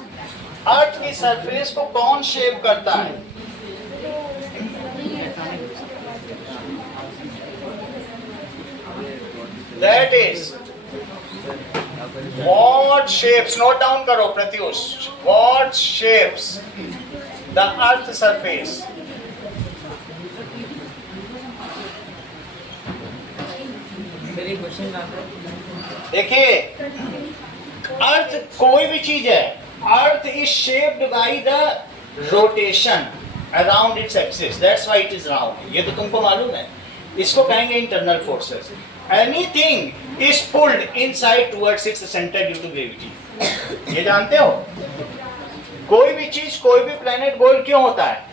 Earth की सरफेस को कौन शेप करता है? That is what shapes, note down करो Pratyush, what shapes the earth surface? मेरी क्वेश्चन देखिए अर्थ कोई भी चीज है, earth is shaped by the rotation around its axis, that's why it is round. ये तो तुमको मालूम है, इसको कहेंगे internal forces. Anything is pulled inside towards its centre due to gravity. ये जानते हो? कोई भी चीज, कोई भी प्लेनेट गोल क्यों होता है?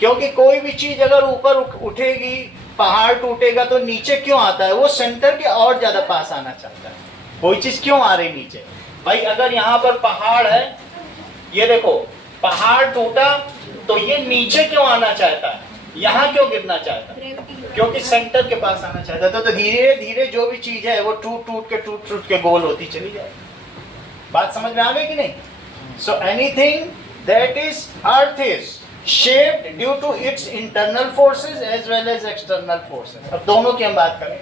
क्योंकि कोई भी चीज अगर ऊपर उठेगी, पहाड़ टूटेगा तो नीचे क्यों आता है? वो सेंटर के और ज्यादा पास आना चाहता है। कोई चीज क्यों आ रही नीचे? भाई अगर यहाँ पर पहाड़ है, ये देखो पहाड़ टूटा तो ये नीचे क्यों आना चाहता है, यहाँ क्यों गिरना चाहता है? क्योंकि सेंटर के पास आना चाहता है। तो धीरे धीरे जो भी चीज है वो टूट टूट के गोल होती चली जाएगी। बात समझ में आ गई कि नहीं? So anything that is earth is shaped due to its internal forces as well as external forces। अब दोनों की हम बात करें।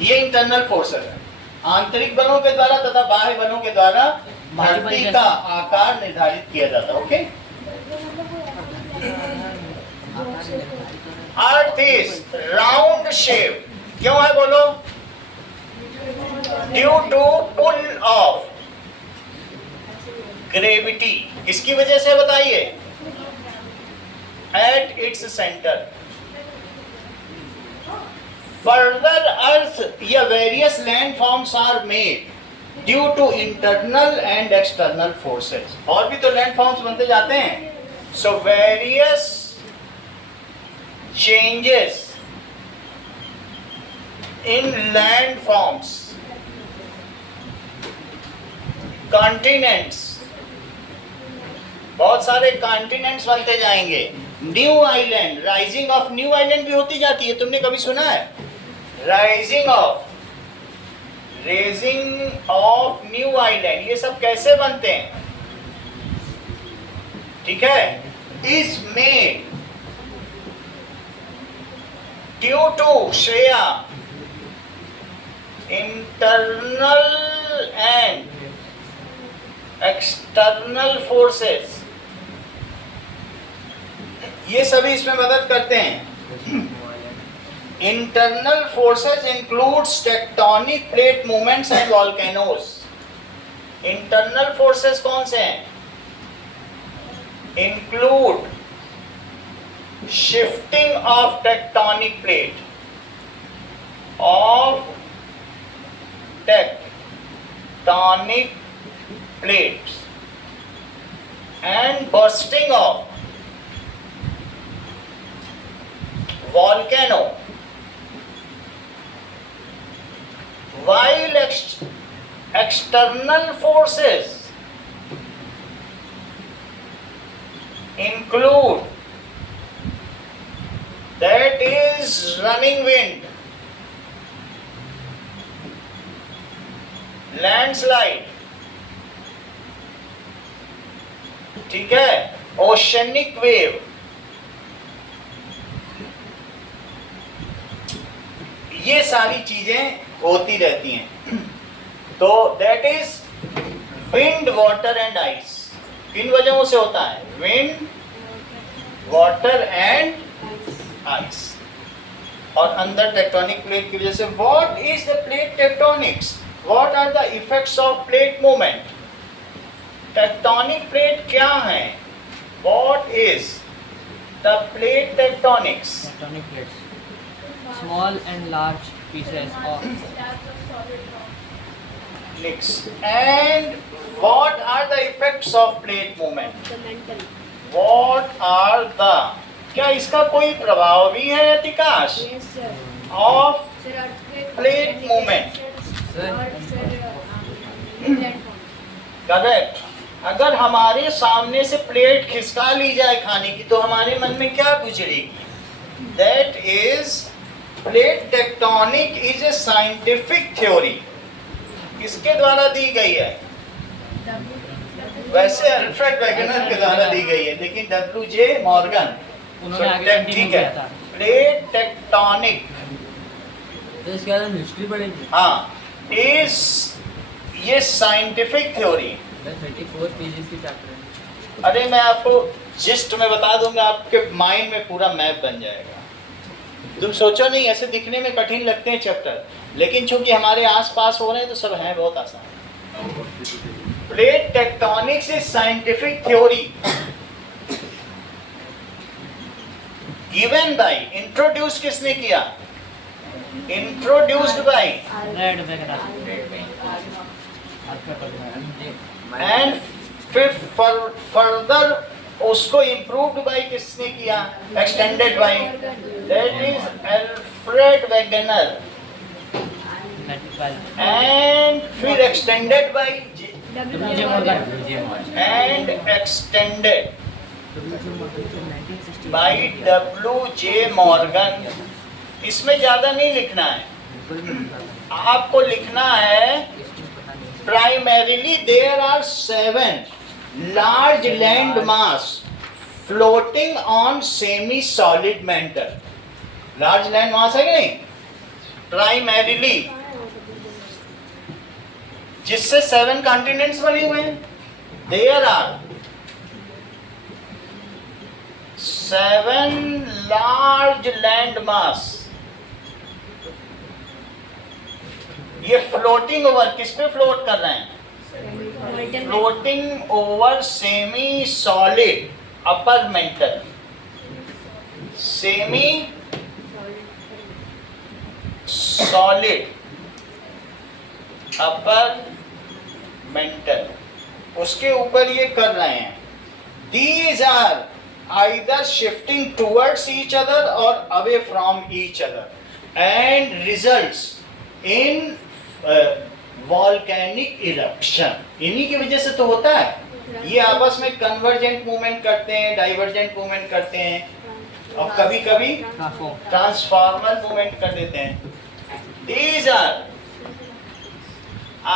ये इंटरनल फोर्सेस है, आंतरिक बलों के द्वारा तथा बाह्य बलों के द्वारा धरती का आकार निर्धारित किया जाता है। Okay, earth is round shape. क्यों है बोलो? Due to pull of gravity. किसकी वजह से बताइए? at its center. Further earth या various landforms are made due to internal and external forces। और भी तो landforms बनते जाते हैं। So various changes in landforms, continents, बहुत सारे कॉन्टिनेंट्स बनते जाएंगे। New island, rising of new island भी होती जाती है। तुमने कभी सुना है? राइजिंग ऑफ न्यू आइलैंड, ये सब कैसे बनते हैं? ठीक है, इज मेड ड्यू टू श्रेया इंटरनल एंड एक्सटर्नल फोर्सेस। ये सभी इसमें मदद करते हैं। Internal forces includes tectonic plate movements and volcanoes. Internal forces कौन से हैं? Include shifting of tectonic plate, plates and bursting of volcano, while external forces include, that is running wind, landslide, ठीक है, ओशनिक वेव, ये सारी चीजें होती रहती हैं। तो that is wind, water and ice. किन वजहों से होता है? विंड, वाटर एंड आइस, और अंदर टेक्टोनिक प्लेट की वजह से। What is the plate tectonics? What are the effects of plate movement? Tectonic plate क्या है? What is the plate tectonics? Tectonic plates. Small and large pieces of Next. And what are the effects of plate movement? What are the, क्या इसका कोई प्रभाव भी है अतिकाश? Yes, sir. Of Sir, earthquake. Plate movement. और sir, inland pond. Correct. अगर हमारे सामने से प्लेट खिसका ली जाए खाने की, तो हमारे मन में क्या गुजरेगी? That is plate tectonic is a scientific theory. किसके द्वारा दी गई है? वैसे अल्फ्रेड वेगनर के द्वारा दी गई है, लेकिन W.J. मॉर्गन, उन्होंने आगे कंटिन्यू ठीक है, किया था। प्लेट टेक्टोनिक, तो इसके बाद हम हिस्ट्री पढ़ेंगे। हाँ, इज ये साइंटिफिक थ्योरी। 34 पेजेस की चैप्टर है। अरे मैं आपको जिस्ट में बता दूंगा, आपके माइंड में पूरा मैप बन जाएगा। तुम सोचो नहीं, ऐसे दिखने में कठिन लगते हैं चैप्टर, लेकिन चूंकि हमारे आसपास हो रहे हैं तो सब हैं बहुत आसान। Plate tectonics is scientific theory given by, introduce किसने किया? इंट्रोड्यूस्ड बाय रेड वगैरह एंड फिर फर्दर उसको इम्प्रूव्ड बाय किसने किया? Extended by, that is Alfred Wegener, and फिर extended by W.J. Morgan and extended by W.J. Morgan. इसमें ज्यादा नहीं लिखना है, आपको लिखना है primarily there are 7 large land mass floating on semi solid matter। large land mass है कि नहीं? प्राइमरीली, जिससे 7 कॉन्टिनेंट्स बने हुए हैं। There are 7 large land mass। ये फ्लोटिंग ओवर, किस पे फ्लोट कर रहे हैं? Floating over semi solid upper mantle, semi solid upper mantle, उसके ऊपर ये कर रहे हैं। These are either shifting towards each other और away from each other and results in volcanic eruption. इन्हीं की वजह से तो होता है। ये आपस में कन्वर्जेंट मूवमेंट करते हैं, डाइवर्जेंट मूवमेंट करते हैं, और कभी कभी ट्रांसफॉर्मर मूवमेंट कर देते हैं। These are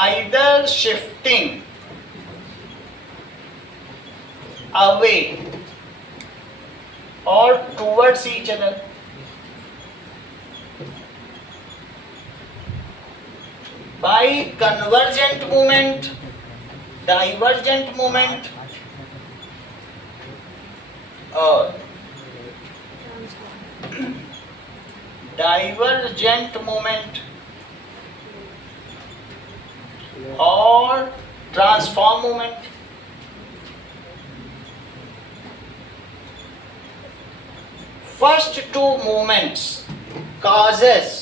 either shifting away और towards each other. By convergent movement, divergent movement और डाइवर्जेंट मोमेंट और transform moment. First two moments causes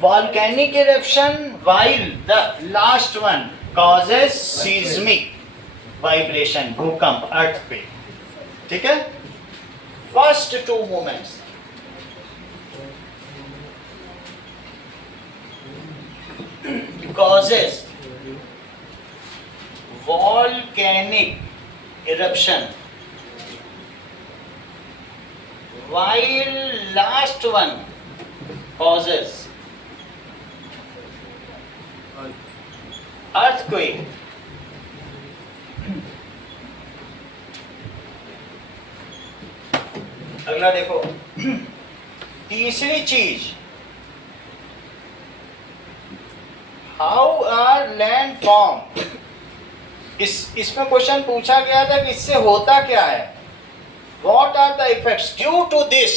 volcanic eruption while the last one causes seismic vibration, भूकंप, earthquake। ठीक है, first two moments causes volcanic eruption while last one causes earthquake। अगला देखो, तीसरी चीज, how are land form. इसमें question पूछा गया था कि इससे होता क्या है, what are the effects due to this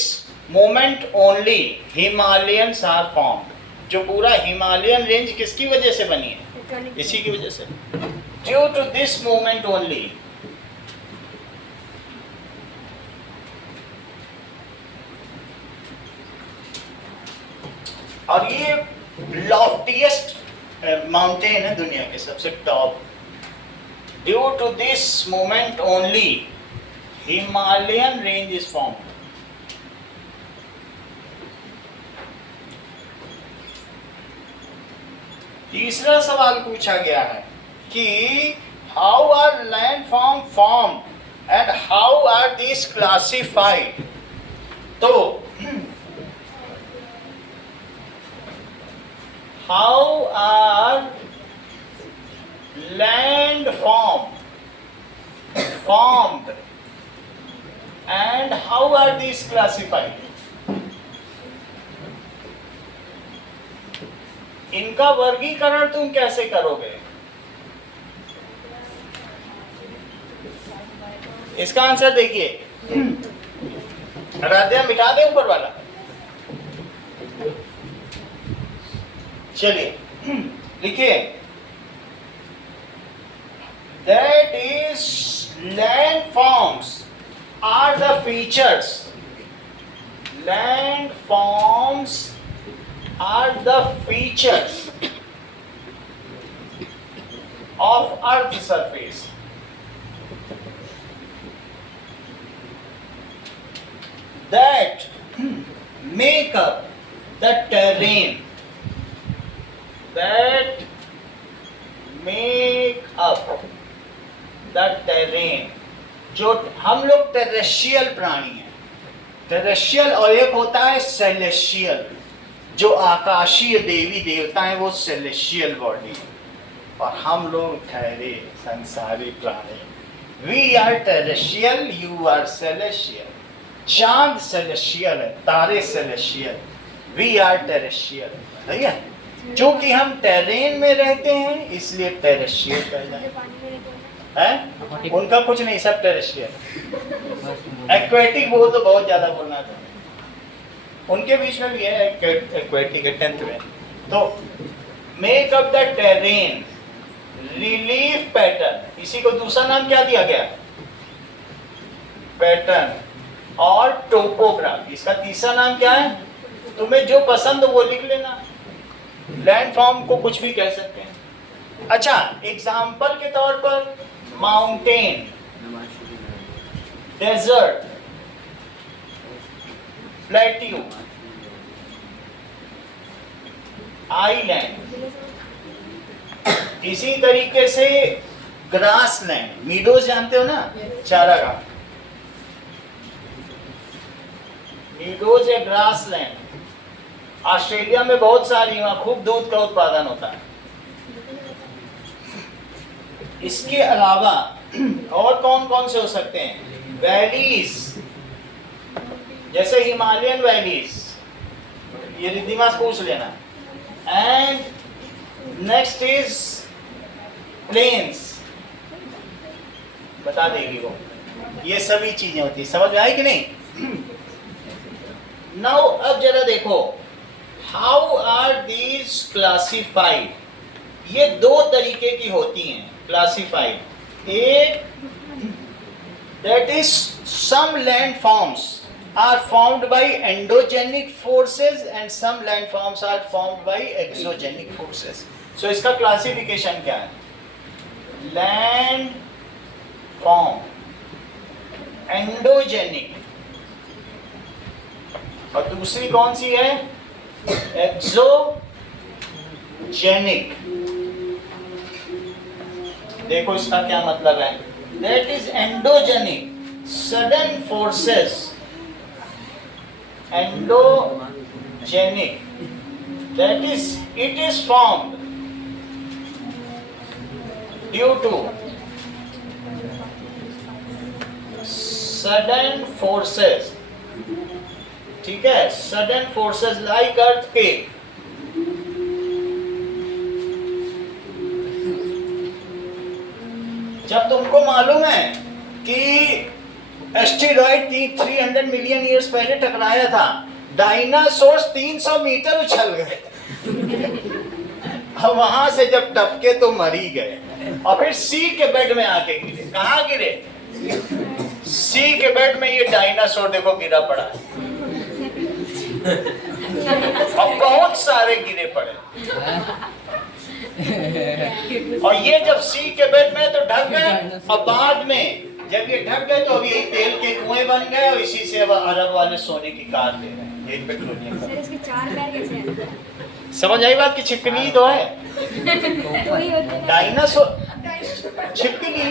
moment only Himalayans are formed. जो पूरा हिमालयन रेंज किसकी वजह से बनी है, इसी की वजह से, due to this moment only. और ये लॉफ्टीएस्ट माउंटेन है दुनिया के, सबसे top. Due to this moment only Himalayan range is formed. तीसरा सवाल पूछा गया है कि how are land form and how are this classified. तो how are land formed and how are these classified। इनका वर्गीकरण तुम कैसे करोगे, इसका आंसर देखिए। आराध्या मिटा दे ऊपर वाला, चलिए लिखिए। That is, landforms are the features. Landforms are the features of Earth's surface. That make up the terrain. That make up the terrain। जो हम लोग टेरेस्ट्रियल प्राणी हैं, टेरेस्ट्रियल, और एक होता है सेलेस्टियल, जो आकाशीय देवी देवता हैं, वो सेलेस्टियल बॉडी है, और हम लोग ठहरे संसारी प्राणी। We are terrestrial, you are celestial. चांद सेलेस्टियल है, तारे सेलेस्टियल, वी आर टेरेस्ट्रियल। ठीक है, क्योंकि हम टेरेन में रहते हैं इसलिए टेरेस्ट्रियल कहलाते हैं। उनका कुछ नहीं, सब टेरेस्ट्रियल। एक्वेटिक वो तो बहुत ज्यादा बोलना था, उनके बीच में भी है एक्वेटिक है 10th में। तो make up the terrain, relief pattern, इसी को दूसरा नाम क्या दिया गया, पैटर्न, और टोपोग्राफी, इसका तीसरा नाम क्या है, तुम्हें जो पसंद हो वो लिख लेना। लैंडफॉर्म को कुछ भी कह सकते हैं। अच्छा, एग्जाम्पल के तौर पर माउंटेन, डेजर्ट, प्लेट्यू, आइलैंड, इसी तरीके से ग्रासलैंड, मीडोज जानते हो ना, चारागाह, मीडोज या ग्रासलैंड। ऑस्ट्रेलिया में बहुत सारी, वहां खूब दूध का उत्पादन होता है। इसके अलावा और कौन कौन से हो सकते हैं, वैलीज, जैसे हिमालयन वैलीज, ये रिद्धिमा से पूछ लेना। एंड नेक्स्ट इज प्लेन्स, बता देगी वो। ये सभी चीजें होती है, समझ में आई कि नहीं। नाउ अब जरा देखो, हाउ आर दीज क्लासिफाइड? ये दो तरीके की होती हैं क्लासिफाइड। एक, that is some landforms are formed by endogenic forces and some landforms are formed by exogenic forces. So इसका क्लासिफिकेशन क्या है? लैंड फॉर्म एंडोजेनिक, और दूसरी कौन सी है? एक्सोजेनिक। देखो इसका क्या मतलब है? That is endogenic, sudden forces. Endogenic, that is it is formed due to sudden forces. ठीक है, सडन फोर्सेस लाइक अर्थक्वेक, जब तुमको मालूम है कि एस्टेरॉइड 300 मिलियन ईयर्स पहले टकराया था, डायनासोर्स 300 मीटर उछल गए और वहां से जब टपके तो मर ही गए, और फिर सी के बेड में आके गिरे। कहाँ गिरे? सी के बेड में ये डायनासोर देखो गिरा पड़ा है, और बहुत सारे गिरे पड़े, और ये जब सी के बेड में तो ढक गए, और बाद में जब ये ढक गए तो अभी यही तेल के कुएं बन गए, और इसी से अब अरब वाले सोने की कार ले रहे हैं, एक पेट्रोलियम। सर इसके 4 पैर कैसे हैं? समझ आई बात? की छिपकली तो है, वही होते हैं। डायनासोर छिपकली छिपकली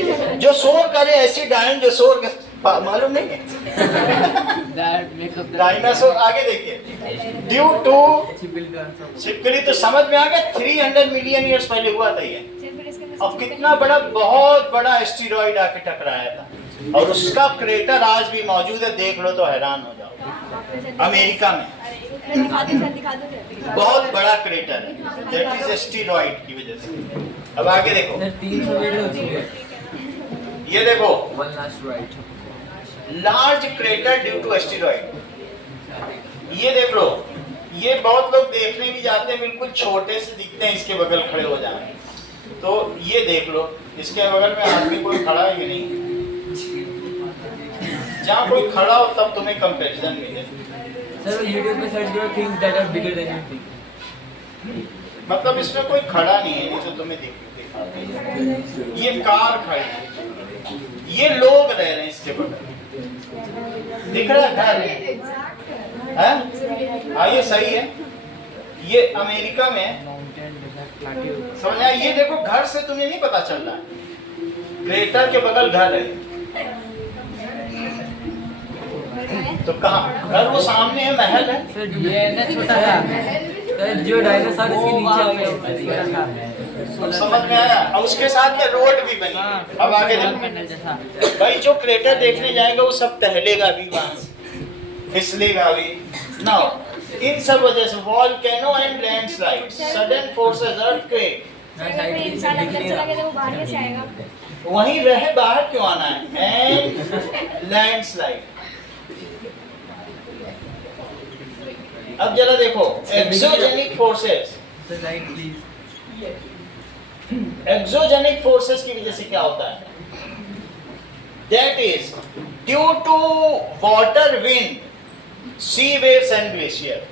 होते जो शोर करे, ऐसी डायन जो शोर मालूम नहीं है। डायनासोर आगे देखिए, ड्यू टू छिपकली तो समझ में आ गया, 300 मिलियन ईयर्स पहले हुआ था ये। हैं। फिर इसके अंदर अब कितना बड़ा, बहुत बड़ा एस्टेरॉइड आके टकराया था, और उसका क्रेटर आज भी मौजूद है, देख लो तो हैरान हो जाओ। अमेरिका में दिखा दो सर, दिखा दो सर। बहुत बड़ा क्रेटर है, दैट इज एस्टेरॉइड की वजह से। अब आगे देखो, ये देखो, large crater due to asteroid. ये देख लो, ये बहुत लोग देखने भी जाते हैं, बिल्कुल छोटे से दिखते हैं, इसके बगल खड़े हो जाए तो ये देख लो, इसके बगल में आदमी कोई खड़ा है कि नहीं? जहाँ कोई खड़ा हो तब तुम्हें कंपैरिजन मिले। सर YouTube पे सर्च करो things that are bigger than you think. मतलब इसमें कोई खड़ा नहीं है, ये तो तुम्हें दिखाते हैं। ये कार खड़ी है, ये लोग रह रहे हैं इसके बगल, दिख रहा है घर है? हाँ ये सही है, ये अमेरिका में है, समझ आया? ये देखो, घर से तुम्हें नहीं पता चल रहा है, क्रेटर के बगल घर है, तो कहाँ घर? वो सामने है, महल है। सर ये है ना छोटा सा, सर जो डायनासोर इसके नीचे आ गया है, समझ में आया? और उसके साथ में रोड भी बनी। अब आगे देखो भाई, जो क्रेटर देखने जाएगा वो सब टहलेगा भी, वहाँ फिसलेगा भी ना। इन सब वजह से volcano and landslide, sudden forces, earthquake, कोई इंसान अंदर चला गया तो वो बाहर कैसे आएगा? वहीं रहे, बाहर क्यों आना है? And landslide. अब जरा देखो, एक्सोजेनिक फोर्सेस। एक्सोजेनिक फोर्सेस की वजह से क्या होता है? That is due to water, wind, sea waves and glacier.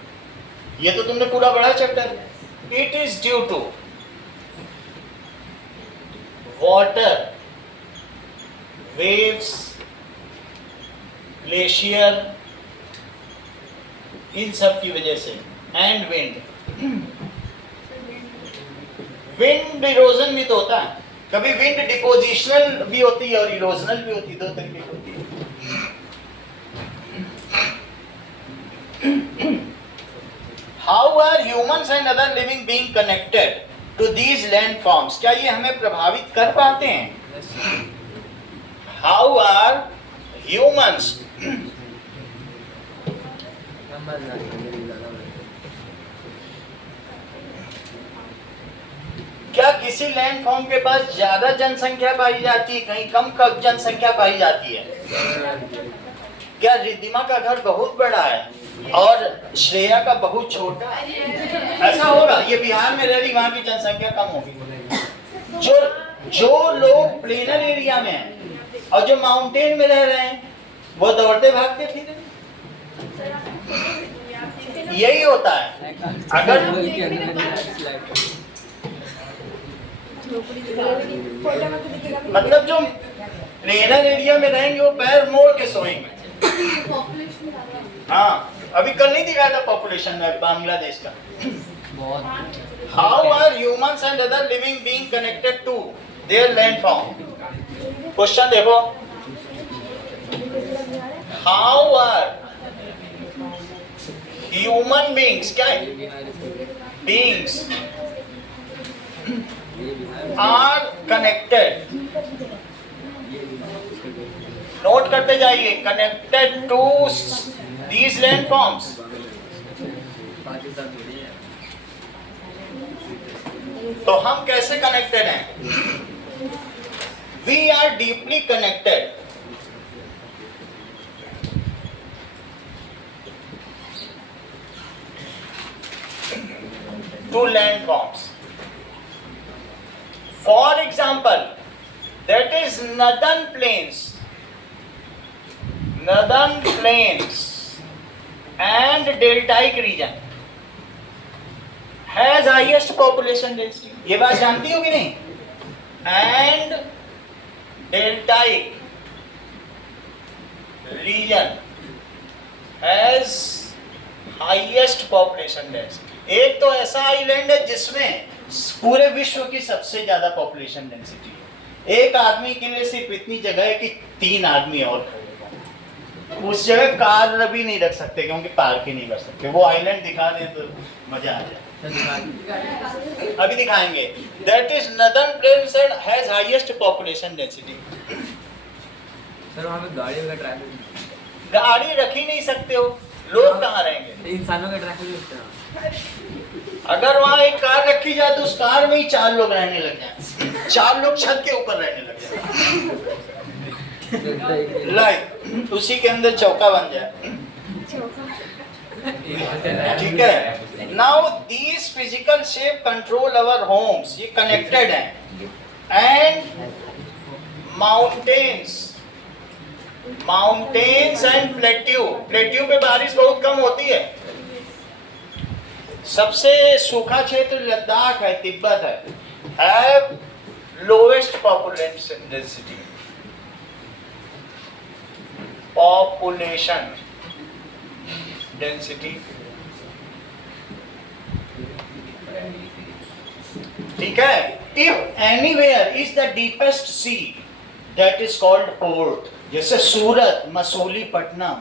ये तो तुमने पूरा पढ़ा chapter. It is due to water, waves, glacier, इन सब की वजह से, एंड विंड। विंड इरोजन भी तो होता है, कभी विंड डिपोजिशनल भी होती है और इरोजनल भी होती है, दो तरीके की होती है। How are humans and other living being connected to these landforms? क्या ये हमें प्रभावित कर पाते हैं? हाउ आर ह्यूमंस क्या किसी लैंडफॉर्म के पास ज्यादा जनसंख्या पाई जाती है, कहीं कम जनसंख्या पाई जाती है? क्या रिद्धिमा का घर बहुत बड़ा है और श्रेया का बहुत छोटा है? ऐसा होगा? ये बिहार में रह रही, वहां की जनसंख्या कम होगी। जो लोग प्लेनर एरिया में हैं और जो माउंटेन में रह रहे हैं वो दौड़ते भागते फिर यही होता है। अगर मतलब जो प्लेनर एरिया में रहेंगे वो पैर मोड़ के सोएंगे। हाँ, अभी कल नहीं दिखाया था पॉपुलेशन में बांग्लादेश का। How are humans and other living being connected to their landform? Question देखो, हाउ आर ह्यूमन बीइंग्स, क्या है बीइंग्स, आर कनेक्टेड, नोट करते जाइए, कनेक्टेड टू दीज लैंडफॉर्म्स। तो हम कैसे कनेक्टेड हैं? We are deeply connected to landforms. For example, that is Northern Plains and Deltaic region has highest population density. ये बात जानती हो कि नहीं? And Deltaic region has highest population density. एक तो ऐसा आइलैंड है जिसमें पूरे विश्व की सबसे ज्यादा पॉपुलेशन डेंसिटी है। एक आदमी के लिए सिर्फ इतनी जगह है कि 3 आदमी और खड़े हो। उस जगह कार भी नहीं रख सकते क्योंकि पार्क ही नहीं कर सकते। वो आइलैंड दिखा दें तो मजा आ जाए। अभी दिखाएंगे। That is northern plains and has highest population density. Sir वहाँ पे गाड़ी वगैरह ट्रैफिक, गाड़ी रख ही नहीं सकते हो, लोग कहाँ रहेंगे? इंसानों का ट्रैफिक होता है। अगर वहां एक कार रखी जाए तो उस कार में ही 4 लोग रहने लग जाए, 4 लोग छत के ऊपर रहने लग जाए, लाइक उसी के अंदर चौका बन जाए। ठीक है। Now these physical shape control our Holmes, ये कनेक्टेड हैं। एंड माउंटेन्स एंड प्लेट्यू पे बारिश बहुत कम होती है। सबसे सूखा क्षेत्र लद्दाख है, तिब्बत है। Have lowest population density. ठीक है। If anywhere is the deepest see that is called port. जैसे सूरत, मसूलीपट्टनम,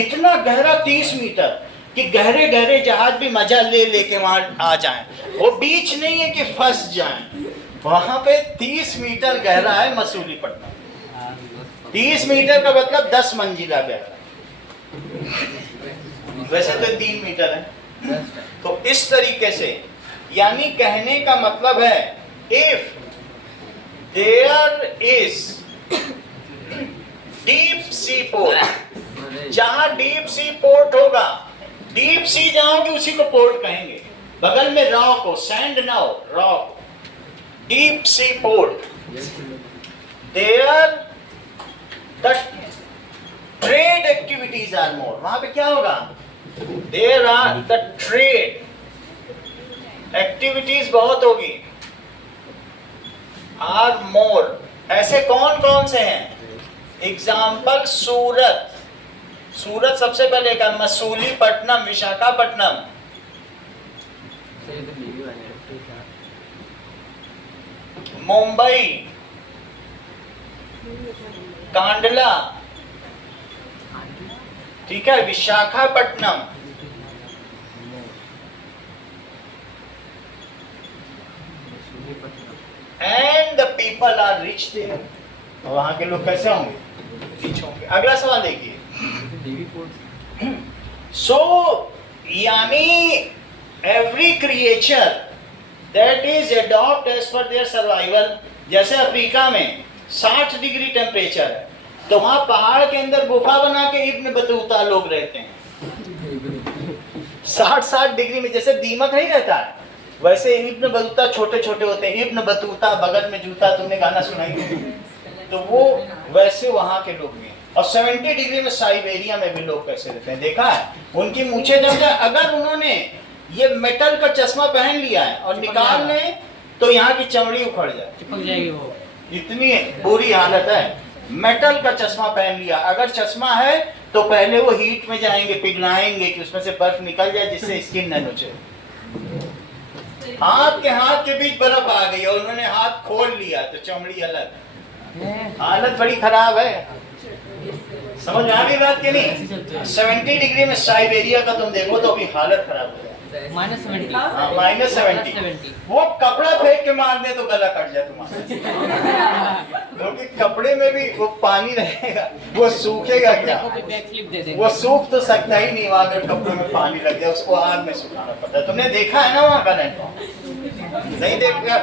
इतना गहरा 30 मीटर कि गहरे गहरे जहाज भी मजा ले लेके वहां आ जाएं। वो बीच नहीं है कि फंस जाएं। वहां पे 30 मीटर गहरा है मसूलीपट्टनम। 30 मीटर का मतलब 10 मंजिला गहरा। वैसे तो 3 मीटर है। तो इस तरीके से, यानी कहने का मतलब है, if there is deep sea port, जहां डीप सी पोर्ट होगा, डीप सी जहां होगी उसी को पोर्ट कहेंगे। बगल में रॉक हो, सैंड ना हो, rock, deep sea port, there the trade activities are more. वहां पे क्या होगा? There are the trade activities बहुत होगी, आर मोर। ऐसे कौन कौन से हैं? एग्जाम्पल सूरत सबसे पहले का, मसूलीपट्टनम, विशाखापट्टनम, मुंबई, कांडला, ठीक है, Visakhapatnam, and the people are rich there. वहां के लोग कैसे होंगे? रिच होंगे। अगला सवाल देखिए। So, यानी every creature that is adopt as per their survival, जैसे अफ्रीका में 60 डिग्री टेम्परेचर है, तो वहां पहाड़ के अंदर गुफा बना के इब्न बतूता लोग रहते हैं 60-60 डिग्री में, जैसे दीमक नहीं रहता है वैसे इब्न बतूता छोटे छोटे होते हैं। इब्न बतूता बगल में जूता, तुमने गाना सुना ही, तो वो वैसे वहां के लोग भी हैं। और 70 डिग्री में साइबेरिया में भी लोग कैसे रहते हैं देखा है, उनकी मूछें जम जाए। अगर उन्होंने ये मेटल का चश्मा पहन लिया है और निकाल लें तो यहाँ की चमड़ी उखड़ जाए, चिपक जाएगी वो, इतनी बुरी हालत है। मेटल का चश्मा पहन लिया, अगर चश्मा है तो पहले वो हीट में जाएंगे, पिघलाएंगे कि उसमें से बर्फ निकल जाए जिससे स्किन न नुचे। हाथ के बीच बर्फ आ गई और उन्होंने हाथ खोल लिया तो चमड़ी अलग, हालत बड़ी खराब है। समझ आ गई बात कि नहीं? 70 डिग्री में साइबेरिया का तुम देखो तो अभी हालत खराब हो जाए, -70, -70। वो कपड़ा फेंक के मार दे तो गला कट जाए तुम्हारा, क्योंकि कपड़े में भी वो पानी रहेगा, वो सूखेगा क्या? वो सूख तो सकता ही नहीं वहां अगर कपड़े में पानी लग जाए, उसको आग में सुखाना पड़ता है। तुमने देखा है ना वहाँ का नेटवर्क? नहीं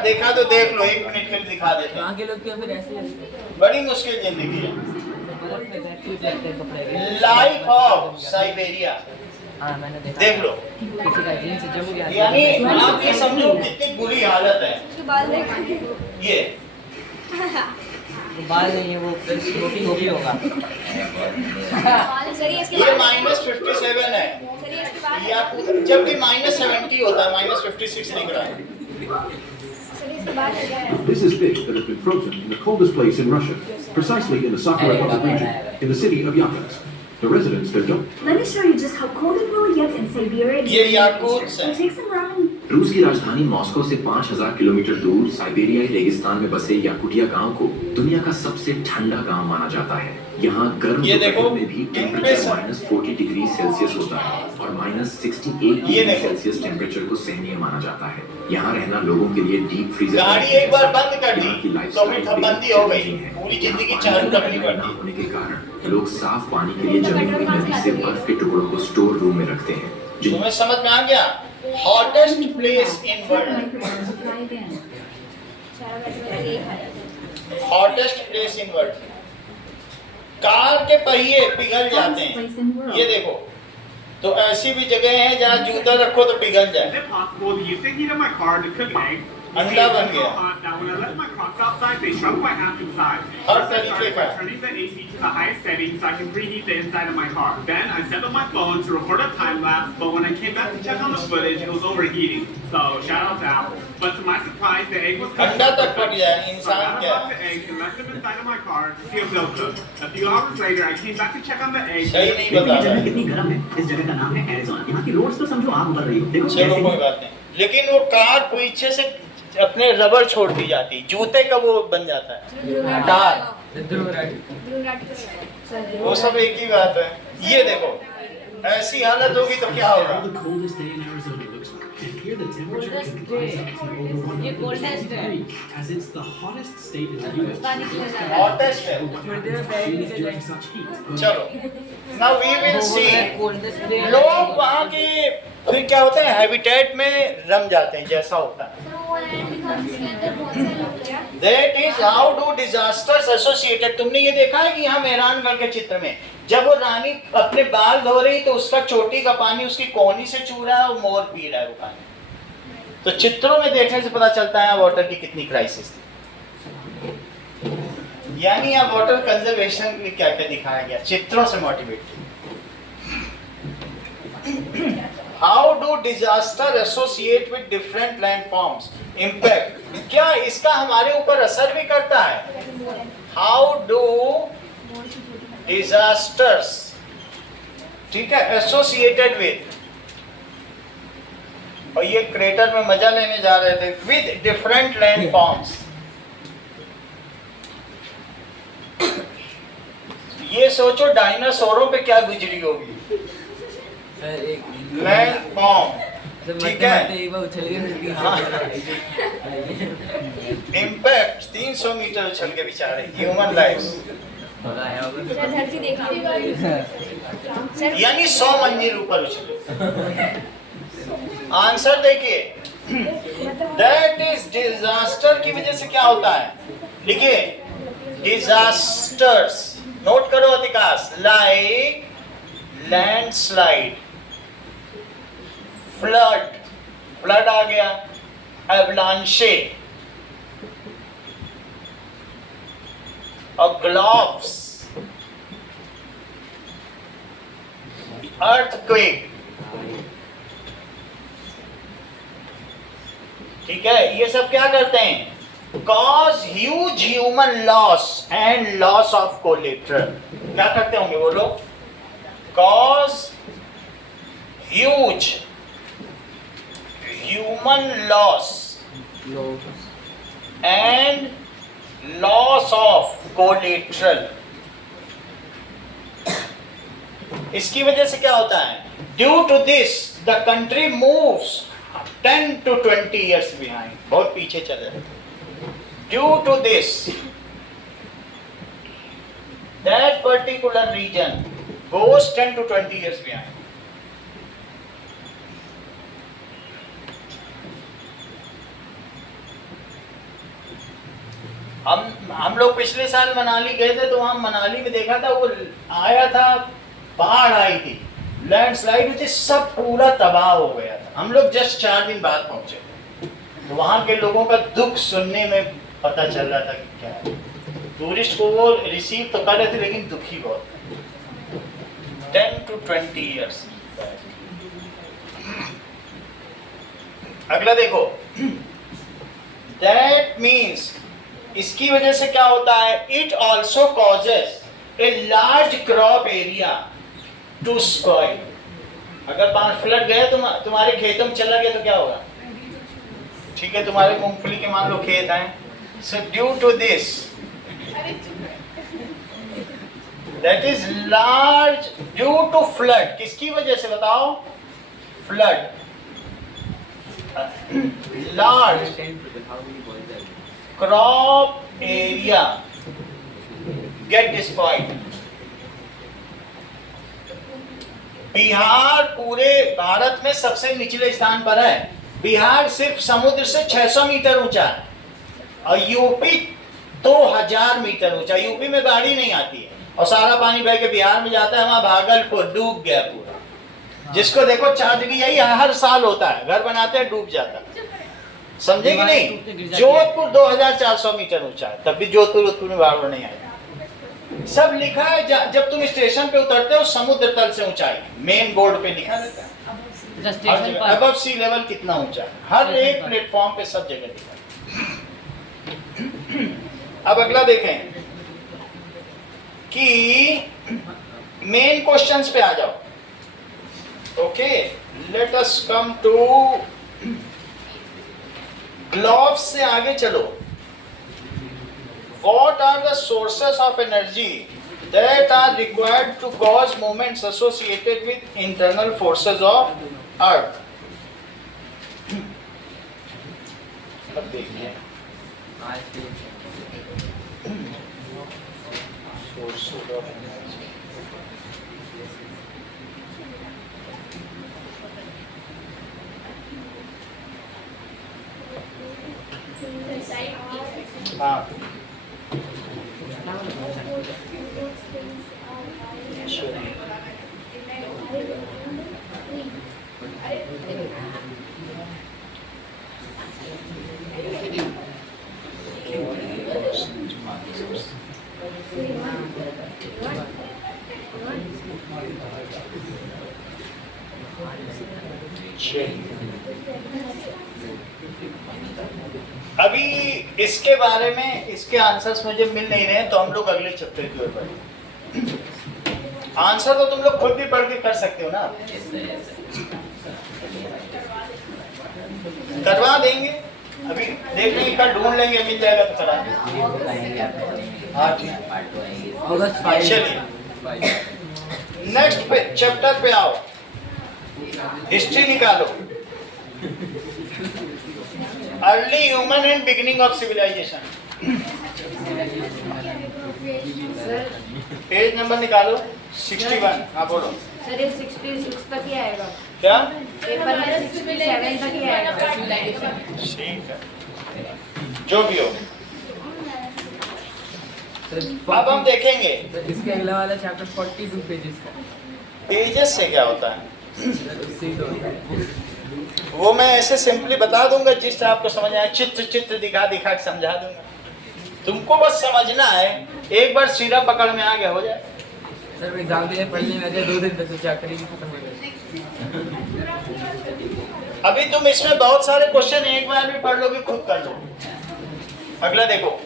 देखा तो देख लो, 1 मिनट के लिए दिखा देते हैं। वहाँ के लोग क्यों फिर ऐसे बड़ी मुश्किल जिंदगी है। लाइफ ऑफ साइबेरिया हाँ मैंने देखा, देख लो, किसी का जीन्स जम गया, यानी आप ये समझो कितनी बुरी हालत है। उसके बाद ये बाल नहीं है, वो स्मोकिंग हो भी होगा। सर इसके ये बाद -57 है, सर इसके बाद ये आप जब भी -70 होता है, -56 लिख रहा है। सर इसके बाद क्या है? This is fish that has been frozen in the coldest place in Russia, precisely in the Sakura Republic region, in the city of Yakutsk. The residents there don't. Let me show you just how cold it really gets in Siberia. ये याकूत्स है। Take some ramen. रूस की राजधानी Moscow से 5000 kilometre दूर साइबेरियाई रेगिस्तान में बसे याकुटिया गांव को दुनिया का सबसे ठंडा गांव माना जाता है। यहाँ गर्म ये देखो, दोपहर में भी टेम्परेचर -40 डिग्री सेल्सियस होता है और -68 डिग्री सेल्सियस टेम्परेचर को सहनीय माना जाता है। यहाँ रहना लोगों के लिए डीप फ्रीजर गाड़ी एक बार बंद कर दी तो फिर बंदी हो गई, पूरी जिंदगी चालू करनी पड़ती। होने के कारण लोग साफ पानी के लिए जमी हुई नदी से बर्फ के टुकड़ों को स्टोर रूम में रखते हैं। तुम्हें समझ में आ गया? Hottest place in world, Try again. सारा बैठे एक है। Hottest place in world. Car के पहिए पिघल जाते हैं, ये देखो। तो ऐसी भी जगह है जहाँ जूता रखो तो पिघल Is जाए। it possible to use the heat of my car to cook eggs? अंडा बन It's so गया। hot that when I left my crocs outside, they shrunk by half inside. Her First, I तरीके started का। by turning the AC to the highest setting so I can preheat the inside of my car. Then I set up my phone to record a time lapse, but when I came back to check on the footage, it was overheating. So shout out to Apple. But to my surprise, the egg was cooked. अंडा तक फट जाए, So I इंसान got a क्या box of eggs and left them inside of my car to see if they'll cook. A few hours later, I came back to check on the eggs. सही नहीं बता रहा है। कितनी गर्म है। इस जगह का नाम है एरिज़ोना। यहाँ की रोड्स तो समझो आग उबल रही हो। देखो चलो कोई बात नहीं, लेकिन वो कार पीछे से अपने रबर छोड़ दी जाती, जूते का वो बन जाता है कार, वो सब एक ही बात है। ये देखो, ऐसी हालत होगी तो क्या होगा? The coldest day in Arizona looks like. And here the temperature can rise up to over 100 degrees, as it's the hottest state in the US. Hottest है। During such heat. चलो, now we will see। लोग वहाँ के फिर क्या होते हैं, habitat में रम जाते हैं, जैसा होता है। That is how do disasters associated। तुमने ये देखा है कि यहाँ मेहरानगढ़ के चित्र में जब वो रानी अपने बाल धो रही तो उसका चोटी का पानी उसकी कोहनी से चू रहा है और मोर पी रहा है वो पानी। तो चित्रों में देखने से पता चलता है वाटर की कितनी क्राइसिस थी। यानी यहाँ वाटर कंजर्वेशन में क्या क्या दिखाया गया, चित्रों से motivate. How do disaster associate with different landforms impact, क्या इसका हमारे ऊपर असर भी करता है? हाउ डू डिजास्टर्स, ठीक है, एसोसिएटेड विद, और ये क्रेटर में मजा लेने जा रहे थे, विद डिफरेंट लैंडफॉर्म्स। ये सोचो डायनासोरों पे क्या गुजरी होगी। लैंडफॉर्म, ठीक है, इम्पैक्ट 300 मीटर उछल के बेचारे ह्यूमन लाइफ, धरती देखी यानी 100 मंजिल ऊपर उछले। आंसर देखिए, दैट इज डिजास्टर की वजह से क्या होता है, देखिए डिजास्टर्स नोट करो अधिकाश, लाइक लैंडस्लाइड, फ्लड, फ्लड आ गया, एवलांशे, और ग्लोव्स, अर्थक्वेक। ठीक है, ये सब क्या करते हैं? Cause huge human loss and loss of collateral. क्या करते होंगे वो लोग? Cause huge human loss and loss of collateral. इसकी वजह से क्या होता है? Due to this the country moves 10 to 20 years behind, बहुत पीछे चले जाते हैं। Due to this, that particular region goes 10 to 20 years behind. हम लोग पिछले साल मनाली गए थे, तो वहां मनाली में देखा था, वो आया था, बाढ़ आई थी, लैंडस्लाइड हुई थी, सब पूरा तबाह हो गया था। हम लोग जस्ट 4 दिन बाद पहुंचे, तो वहां के लोगों का दुख सुनने में पता चल रहा था कि क्या है। टूरिस्ट को वो रिसीव तो कर रहे थे, लेकिन दुखी बहुत। 10 to 20 years। अगला देखो, दैट मीन्स, इसकी वजह से क्या होता है? It also causes a large crop area to spoil. अगर 5 फ्लड गए तुम्हारे खेतों में चला गया तो क्या होगा? ठीक है, तुम्हारे मूंगफली के मान लो खेत हैं, so due to this, that is large, due to flood. किसकी वजह से बताओ? Flood, large crop area get destroyed. Bihar पूरे भारत में सबसे निचले स्थान पर है। बिहार सिर्फ समुद्र से 600 मीटर ऊंचा है, और यूपी 2000 मीटर ऊंचा। यूपी में गाड़ी नहीं आती है, और सारा पानी बह के बिहार में जाता है। वहां भागलपुर डूब गया पूरा, जिसको देखो चादगी, यही हर साल होता है, घर बनाते हैं डूब जाता है। समझे कि नहीं? जोधपुर 2400 मीटर ऊंचा है, तब भी जोधपुर में बाढ़ नहीं आई। सब लिखा है, जब तुम स्टेशन पे उतरते हो, समुद्र तल से ऊंचाई मेन बोर्ड पे लिखा रहता है, अबव सी लेवल कितना ऊंचा है, हर एक प्लेटफॉर्म पे सब जगह लिखा है। अब अगला देखें कि मेन क्वेश्चंस पे आ जाओ। Okay, let us come to globes से आगे चलो। What are the sources of energy that are required to cause movements associated with internal forces of Earth? अब देखिए, sources of energy। हाँ, अभी इसके बारे में, इसके आंसर्स मुझे मिल नहीं रहे हैं, तो हम लोग अगले चैप्टर की ओर बढ़े। आंसर तो तुम लोग खुद भी पढ़ के कर सकते हो ना, करवा देंगे। अभी देख लेंगे, कल ढूंढ लेंगे, मिल जाएगा तो करा देंगे। हाँ ठीक है, चलिए नेक्स्ट पे चैप्टर पे आओ। हिस्ट्री निकालो। Early human and beginning of civilisation. Page number निकालो 61। हाँ बोलो सर, ये 66 तक ही आएगा क्या? पेपर में 67 तक ही आएगा। ठीक है, जो भी हो। अब हम देखेंगे इसके अगला वाला चैप्टर 42 पेजेस का पेजेस से क्या होता है, उससे ही तो होता है। वो मैं ऐसे सिंपली बता दूंगा जिससे आपको समझ आए, चित्र दिखा के समझा दूंगा। तुमको बस समझना है, एक बार सिरा पकड़ में आ गया हो जाए। सर एग्जाम के लिए पढ़ने में 2 दिन तक चैप्टर ही खत्म हो गया। अभी तुम इसमें बहुत सारे क्वेश्चन एक बार भी पढ़ लोगे, खुद कर लो। अगला देखो,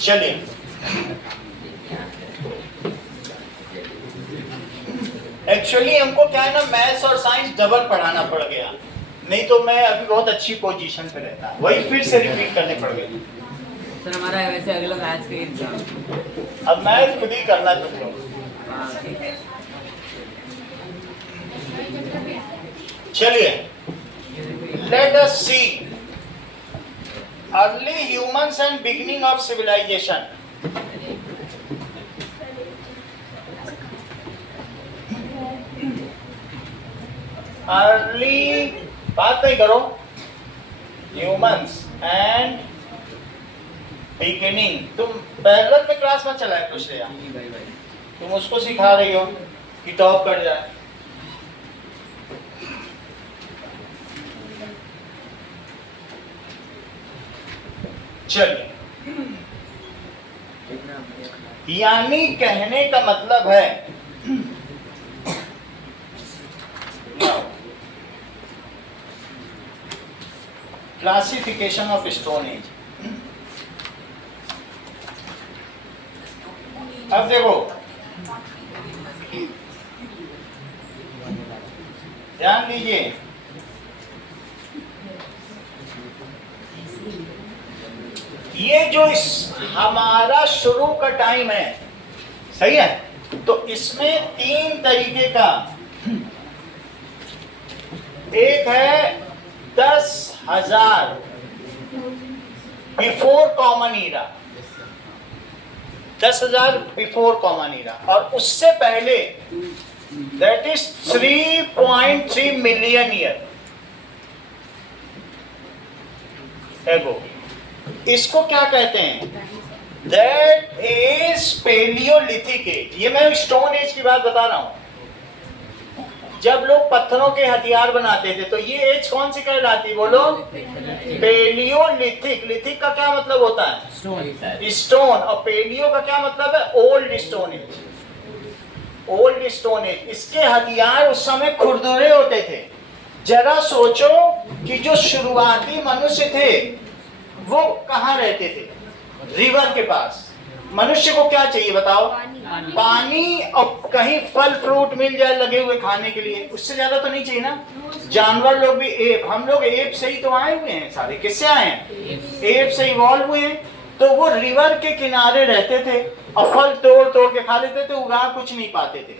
चलिए एक्चुअली हमको क्या है ना, मैथ्स और साइंस डबल पढ़ाना पड़ गया, नहीं तो मैं अभी बहुत अच्छी पोजीशन पे रहता, वही फिर से रिपीट करने पड़ गए। सर हमारा वैसे अगला मैथ्स का एग्जाम, अब मैथ्स खुद ही करना तुम लोग। चलिए, let us see early humans and beginning of civilisation. Early बात नहीं करो, ह्यूमंस एंड बिगिनिंग। तुम पैरेलल में क्लास में चला है कुछ लिया, तुम उसको सिखा रही हो कि टॉप कर जाए। चलिए, यानी कहने का मतलब है क्लासिफिकेशन ऑफ स्टोन एज। अब देखो, ध्यान दीजिए, ये जो हमारा शुरू का टाइम है, सही है, तो इसमें 3 तरीके का, एक है 10,000 before common era, 10,000 before common era, और उससे पहले that is 3.3 million year ago. इसको क्या कहते हैं? That is palaeolithic age. ये मैं स्टोन एज की बात बता रहा हूं। जब लोग पत्थरों के हथियार बनाते थे तो ये एज कौन सी कहलाती है बोलो? पेलियोलिथिक। लिथिक का क्या मतलब होता है? स्टोन। और पेलियो का क्या मतलब है? Old stone age. Old stone age. इसके हथियार उस समय खुरदुरे होते थे। जरा सोचो कि जो शुरुआती मनुष्य थे वो कहाँ रहते थे? रिवर के पास। मनुष्य को क्या चाहिए बताओ? पानी और कहीं फल फ्रूट मिल जाए लगे हुए खाने के लिए, उससे ज्यादा तो नहीं चाहिए ना। जानवर लोग भी एप, हम लोग एप से ही तो आए हुए हैं सारे। किससे आए हैं? एप से इवॉल्व हुए हैं। तो वो रिवर के किनारे रहते थे और फल तोड़ तोड़ के खा लेते थे, उगा कुछ नहीं पाते थे।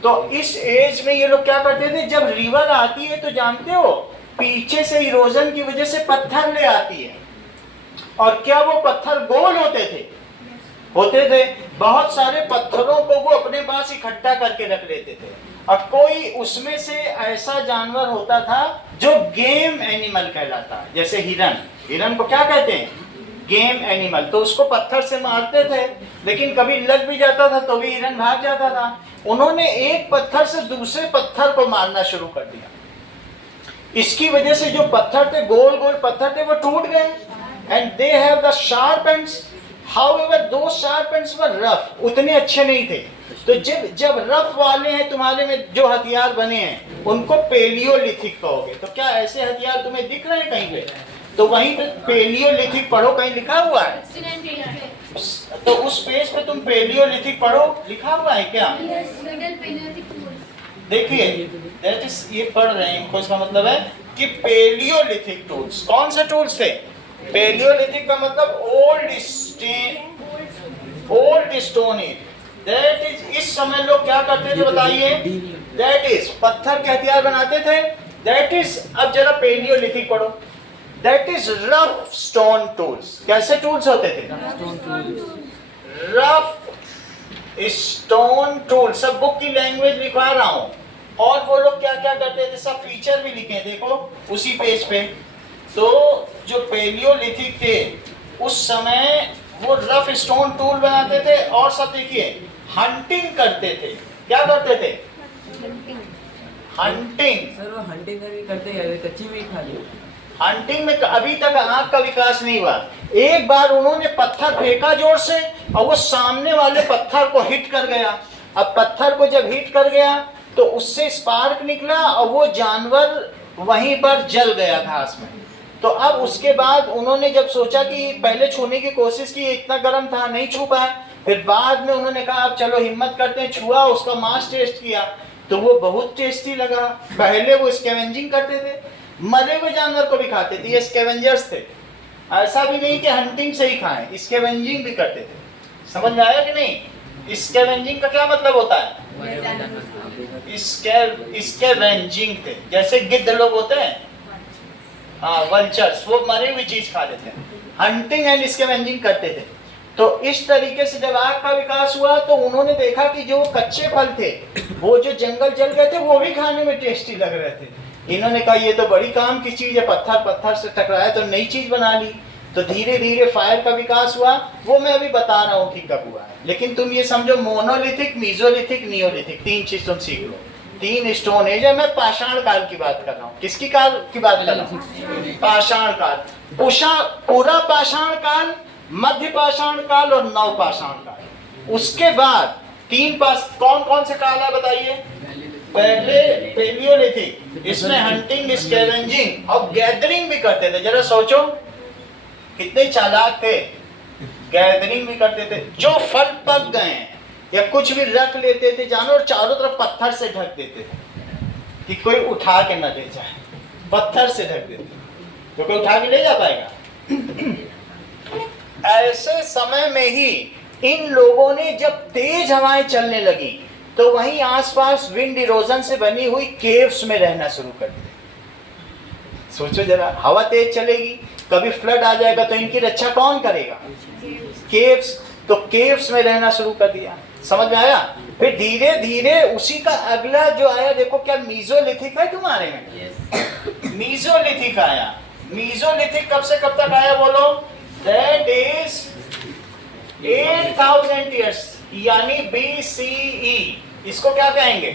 तो इस एज में ये लोग क्या करते थे, जब रिवर आती है तो जानते हो पीछे से इरोजन की वजह से पत्थर ले आती है। और क्या वो पत्थर गोल होते थे? बहुत सारे पत्थरों को वो अपने पास इकट्ठा करके रख लेते थे। और कोई उसमें से ऐसा जानवर होता था जो गेम एनिमल कहलाता है, जैसे हिरन। हिरन को क्या कहते हैं? Game animal. तो उसको पत्थर से मारते थे, लेकिन कभी लग भी जाता था तो भी हिरन भाग जाता था। उन्होंने एक पत्थर से दूसरे पत्थर को मारना शुरू कर दिया। इसकी वजह से जो पत्थर थे, गोल गोल पत्थर थे, वो टूट गए। And they have the sharp ends. However, those sharp ends were rough. उतने अच्छे नहीं थे। तो जब रफ वाले हैं तुम्हारे में जो हथियार बने हैं उनको पेलियोलिथिक कहोगे। तो क्या ऐसे हथियार तुम्हें दिख रहे हैं कहीं पे? तो वहीं पे पेलियोलिथिक पढ़ो, कहीं लिखा हुआ है तो उस पेज पे तुम पेलियोलिथिक पढ़ो, लिखा हुआ है क्या? देखिए, दैट इज, ये पढ़ रहे हैं इनको, इसका मतलब है कि पेलियोलिथिक टूल्स। कौन से टूल्स थे? पेलियोलिथिक का मतलब old stone age. That is, इस समय लोग क्या करते थे बताइए? दैट इज पत्थर के हथियार बनाते थे। दैट इज, अब जरा पेलियोलिथिक पढ़ो। That is rough stone tools. कैसे टूल्स होते थे? Rough stone tool. सब बुक की लैंग्वेज लिखवा रहा हूं। और वो लोग क्या क्या करते थे, सब फीचर भी लिखे, देखो उसी पेज पे। तो जो पेलियोलिथिक थे उस समय वो रफ स्टोन टूल बनाते थे और सब देखिए हंटिंग करते थे। क्या करते थे? हंटिंग। सर वो हंटिंग करते हैं, कच्ची में ही खा ली। हंटिंग में अभी तक आंख का विकास नहीं हुआ। एक बार उन्होंने पत्थर फेंका जोर से और वो सामने वाले पत्थर को हिट कर गया। अब पत्थर को जब हिट कर गया तो उससे स्पार्क निकला और वो जानवर वहीं पर जल गया घास में। तो अब उसके बाद उन्होंने जब सोचा कि पहले छूने की कोशिश की, इतना गर्म था नहीं छू पाए, फिर बाद में उन्होंने कहा अब चलो हिम्मत करते हैं, छुआ, उसका मांस टेस्ट किया तो वो बहुत टेस्टी लगा। पहले वो स्कैवेंजिंग करते थे, मरे हुए जानवर को भी खाते थे, ये स्कैवेंजर्स थे। ऐसा भी नहीं कि हंटिंग से ही खाएं, स्कैवेंजिंग भी करते थे। समझ में आया कि नहीं? स्कैवेंजिंग का क्या मतलब होता है? स्कैवेंजिंग थे, जैसे गिद्ध लोग होते हैं, हाँ वल्चर्स, वो मरी हुई चीज खा लेते हैं। हंटिंग एंड स्कैवेंजिंग करते थे। तो इस तरीके से जब आग का विकास हुआ तो उन्होंने देखा कि जो कच्चे फल थे, वो जो जंगल जल गए थे, वो भी खाने में टेस्टी लग रहे थे। इन्होंने कहा ये तो बड़ी काम की चीज है, पत्थर पत्थर से टकराया तो नई चीज बना ली। तो धीरे धीरे फायर का विकास हुआ, वो मैं अभी बता रहा हूँ कि कब हुआ है। लेकिन तुम ये समझो मोनोलिथिक, मीजोलिथिक, नियोलिथिक, 3 चीज तुम सीख लो। 3 स्टोन एज है। मैं पाषाण काल की बात कर रहा हूँ। किसकी काल की बात कर रहा हूँ? पाषाण काल। पूरा पाषाण काल, मध्य पाषाण काल और नव पाषाण काल। उसके बाद 3 कौन कौन से काल है बताइए? पहले पेलियोलिथिक, इसमें हंटिंग, स्कैवेंजिंग और गैदरिंग भी करते थे। जरा सोचो कितने चालाक थे, गैदरिंग भी करते थे। जो फल पक गए या कुछ भी रख लेते थे जानवर, चारों तरफ पत्थर से ढक देते थे कि कोई उठा के न ले जाए। पत्थर से ढक देते तो कोई उठा के ले जा पाएगा? ऐसे समय में ही इन लोगों ने जब तेज हवाएं चलने लगी तो वहीं आसपास विंड इरोजन से बनी हुई केव्स में रहना शुरू कर दिया। सोचो जरा, हवा तेज चलेगी, कभी फ्लड आ जाएगा तो इनकी रक्षा कौन करेगा? केव्स। तो केव्स में रहना शुरू कर दिया। समझ में आया? फिर धीरे धीरे उसी का अगला जो आया, देखो क्या मीजोलिथिक है तुम्हारे में? मीजोलिथिक आया। मीजोलिथिक कब से कब तक आया बोलो? That is 8000 years, यानी BCE। इसको क्या कहेंगे?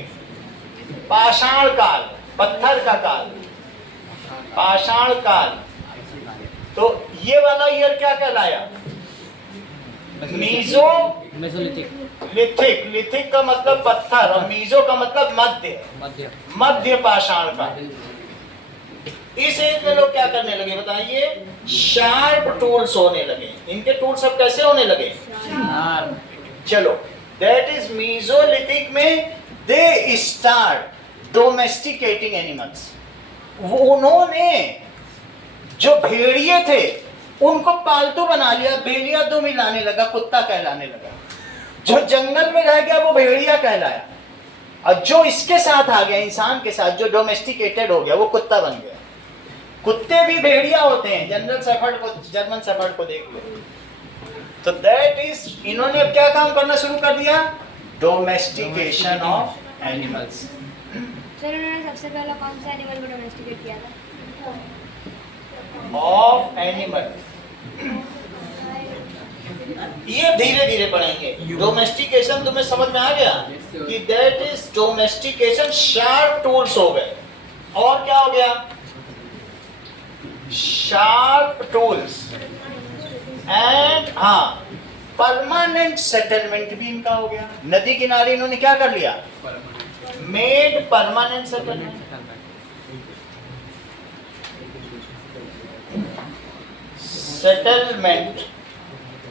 पाषाण काल, पत्थर का काल, पाषाण काल। तो ये वाला ईयर क्या कहलाया? लिथिक। लिथिक का मतलब पत्थर और मीजो का मतलब मध्य पाषाण काल। इस एज में लोग क्या करने लगे बताइए? शार्प टूल्स होने लगे। इनके टूल्स अब कैसे होने लगे? चलो, दैट इज मीजोलिथिक में दे स्टार्ट डोमेस्टिकेटिंग एनिमल्स। उन्होंने जो भेड़िए थे उनको पालतू बना लिया, भेड़िया दो मिलाने लगा, कुत्ता कहलाने लगा। जो जंगल में रह गया वो भेड़िया कहलाया, और जो इसके साथ आ गया, इंसान के साथ जो डोमेस्टिकेटेड हो गया, वो कुत्ता बन गया। कुत्ते भी भेड़िया होते हैं। जनरल शेफर्ड को, जर्मन शेफर्ड को देख लो। तो दैट इज, इन्होंने अब क्या काम करना शुरू कर दिया? Domestication of animals. सर उन्होंने सबसे पहला कौन सा एनिमल को डोमेस्टिकेट किया था? Of animal. ये धीरे धीरे पढ़ेंगे। डोमेस्टिकेशन तुम्हें समझ में आ गया कि that is domestication. Sharp tools हो गए, और क्या हो गया? Sharp tools and permanent settlement भी इनका हो गया। नदी किनारे इन्होंने क्या कर लिया? Made permanent settlement. सेटलमेंट।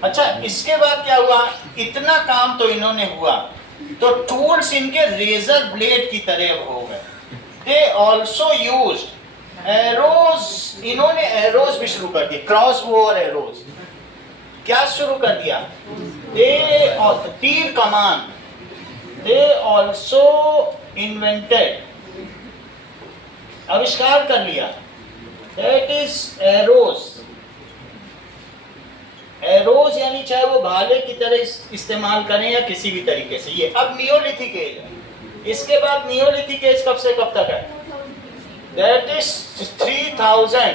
अच्छा, इसके बाद क्या हुआ? इतना काम तो इन्होंने हुआ तो टूल्स इनके रेजर ब्लेड की तरह हो गए। They also used arrows. इन्होंने एरोज भी शुरू कर दिए, क्रॉस बो और एरोज। क्या शुरू कर दिया? तीर कमान। दे ऑल्सो इन्वेंटेड, आविष्कार कर लिया। That is arrows. एरोज यानी चाहे वो भाले की तरह इस्तेमाल करें या किसी भी तरीके से। ये अब नियोलिथिक एज है। इसके बाद नियोलिथिक एज कब से कब तक है? दैट इज 3000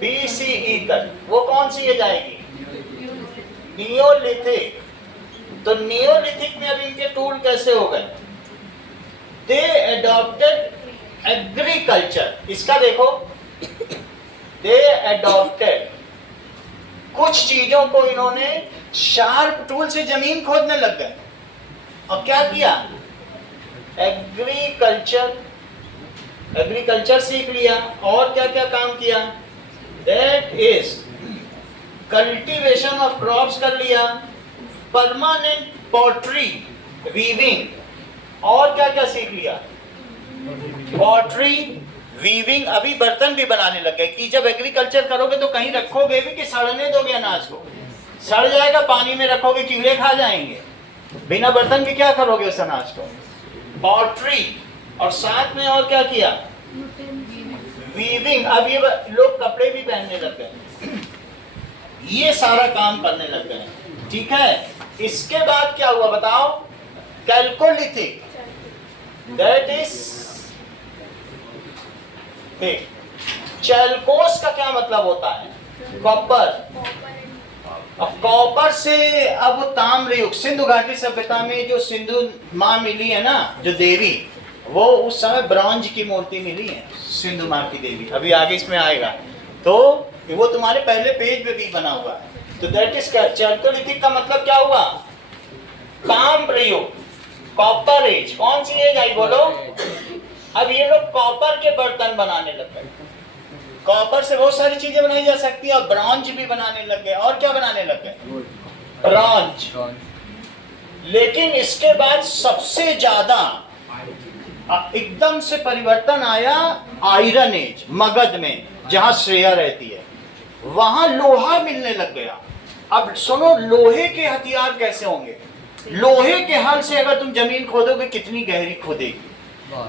BCE तक। वो कौन सी एज आएगी? नियोलिथिक। तो नियोलिथिक में अब इनके टूल कैसे हो गए? दे एडॉप्टेड एग्रीकल्चर। इसका देखो, दे एडॉप्टेड, कुछ चीजों को इन्होंने शार्प टूल से जमीन खोदने लग गए और क्या किया? एग्रीकल्चर सीख लिया। और क्या क्या काम किया? That is cultivation of crops कर लिया, परमानेंट पॉटरी वीविंग, और क्या क्या सीख लिया? Pottery weaving. अभी बर्तन भी बनाने लग गए कि जब एग्रीकल्चर करोगे तो कहीं रखोगे भी कि सड़ने दोगे अनाज को? सड़ जाएगा, पानी में रखोगे कीड़े खा जाएंगे। बिना बर्तन भी क्या करोगे उस अनाज को? पॉटरी। और साथ में और क्या किया? वीविंग। अब ये लोग कपड़े भी पहनने लग गए, ये सारा काम करने लग गए। ठीक है, इसके बाद क्या हुआ बताओ? कैल्कोलिथिक, दैट इज चैल्कोस का क्या मतलब होता है? कॉपर। अब कॉपर से अब ताम्र युग, सिंधु घाटी सभ्यता में जो सिंधु माँ मिली है ना, जो देवी, वो उस समय ब्रॉन्ज की मूर्ति मिली है, सिंधु माँ की देवी। अभी आगे इसमें आएगा तो वो तुम्हारे पहले पेज पे भी बना हुआ है। तो दैट इज चैल्कोलिथिक का मतलब क्या हुआ? ताम्र युग, कॉपर एज। कौन सी एज आई बोलो? अब ये लोग कॉपर के बर्तन बनाने लग गए। कॉपर से बहुत सारी चीजें बनाई जा सकती है, और ब्रॉन्ज भी बनाने लग गए। और क्या बनाने लग गए? ब्रॉन्ज। लेकिन इसके बाद सबसे ज्यादा एकदम से परिवर्तन आया आयरन एज, मगध में, जहां श्रेया रहती है, वहां लोहा मिलने लग गया। अब सुनो, लोहे के हथियार कैसे होंगे? लोहे के हल से अगर तुम जमीन खोदोगे कितनी गहरी खोदेगी?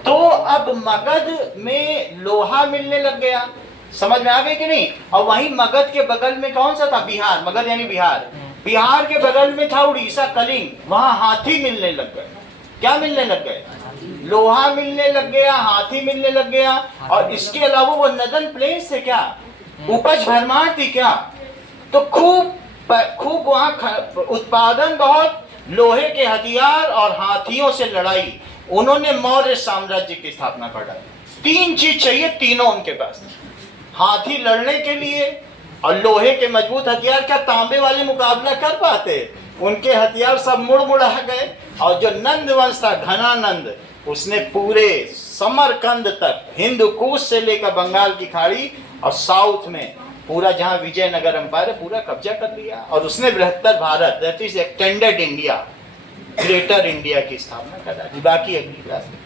तो अब मगध में लोहा मिलने लग गया। समझ में आ गई कि नहीं? और वहीं मगध के बगल में कौन सा था? बिहार। मगध यानी बिहार। बिहार के बगल में था उड़ीसा, कलिंग। वहां हाथी मिलने लग गए। क्या मिलने लग गए? लोहा मिलने लग गया, हाथी मिलने लग गया। और इसके अलावा वो नदन प्लेस से क्या उपज भरमार थी क्या? तो खूब वहां उत्पादन बहुत, लोहे के हथियार और हाथियों से लड़ाई। उन्होंने मौर्य साम्राज्य की स्थापना कर डाली। 3 चीज चाहिए, तीनों उनके पास। हाथी लड़ने के लिए और लोहे के मजबूत हथियार। क्या तांबे वाले मुकाबला कर पाते? उनके हथियार सब मुड़ मुड़ा गए। और जो नंद वंश था, घनानंद, उसने पूरे समरकंद तक, हिंदू कुश से लेकर बंगाल की खाड़ी और साउथ में पूरा जहां विजयनगर एम्पायर है, पूरा कब्जा कर लिया। और उसने बृहत्तर Bharat, that is extended India, greater India की स्थापना कर दी। बाकी अगली क्लास में।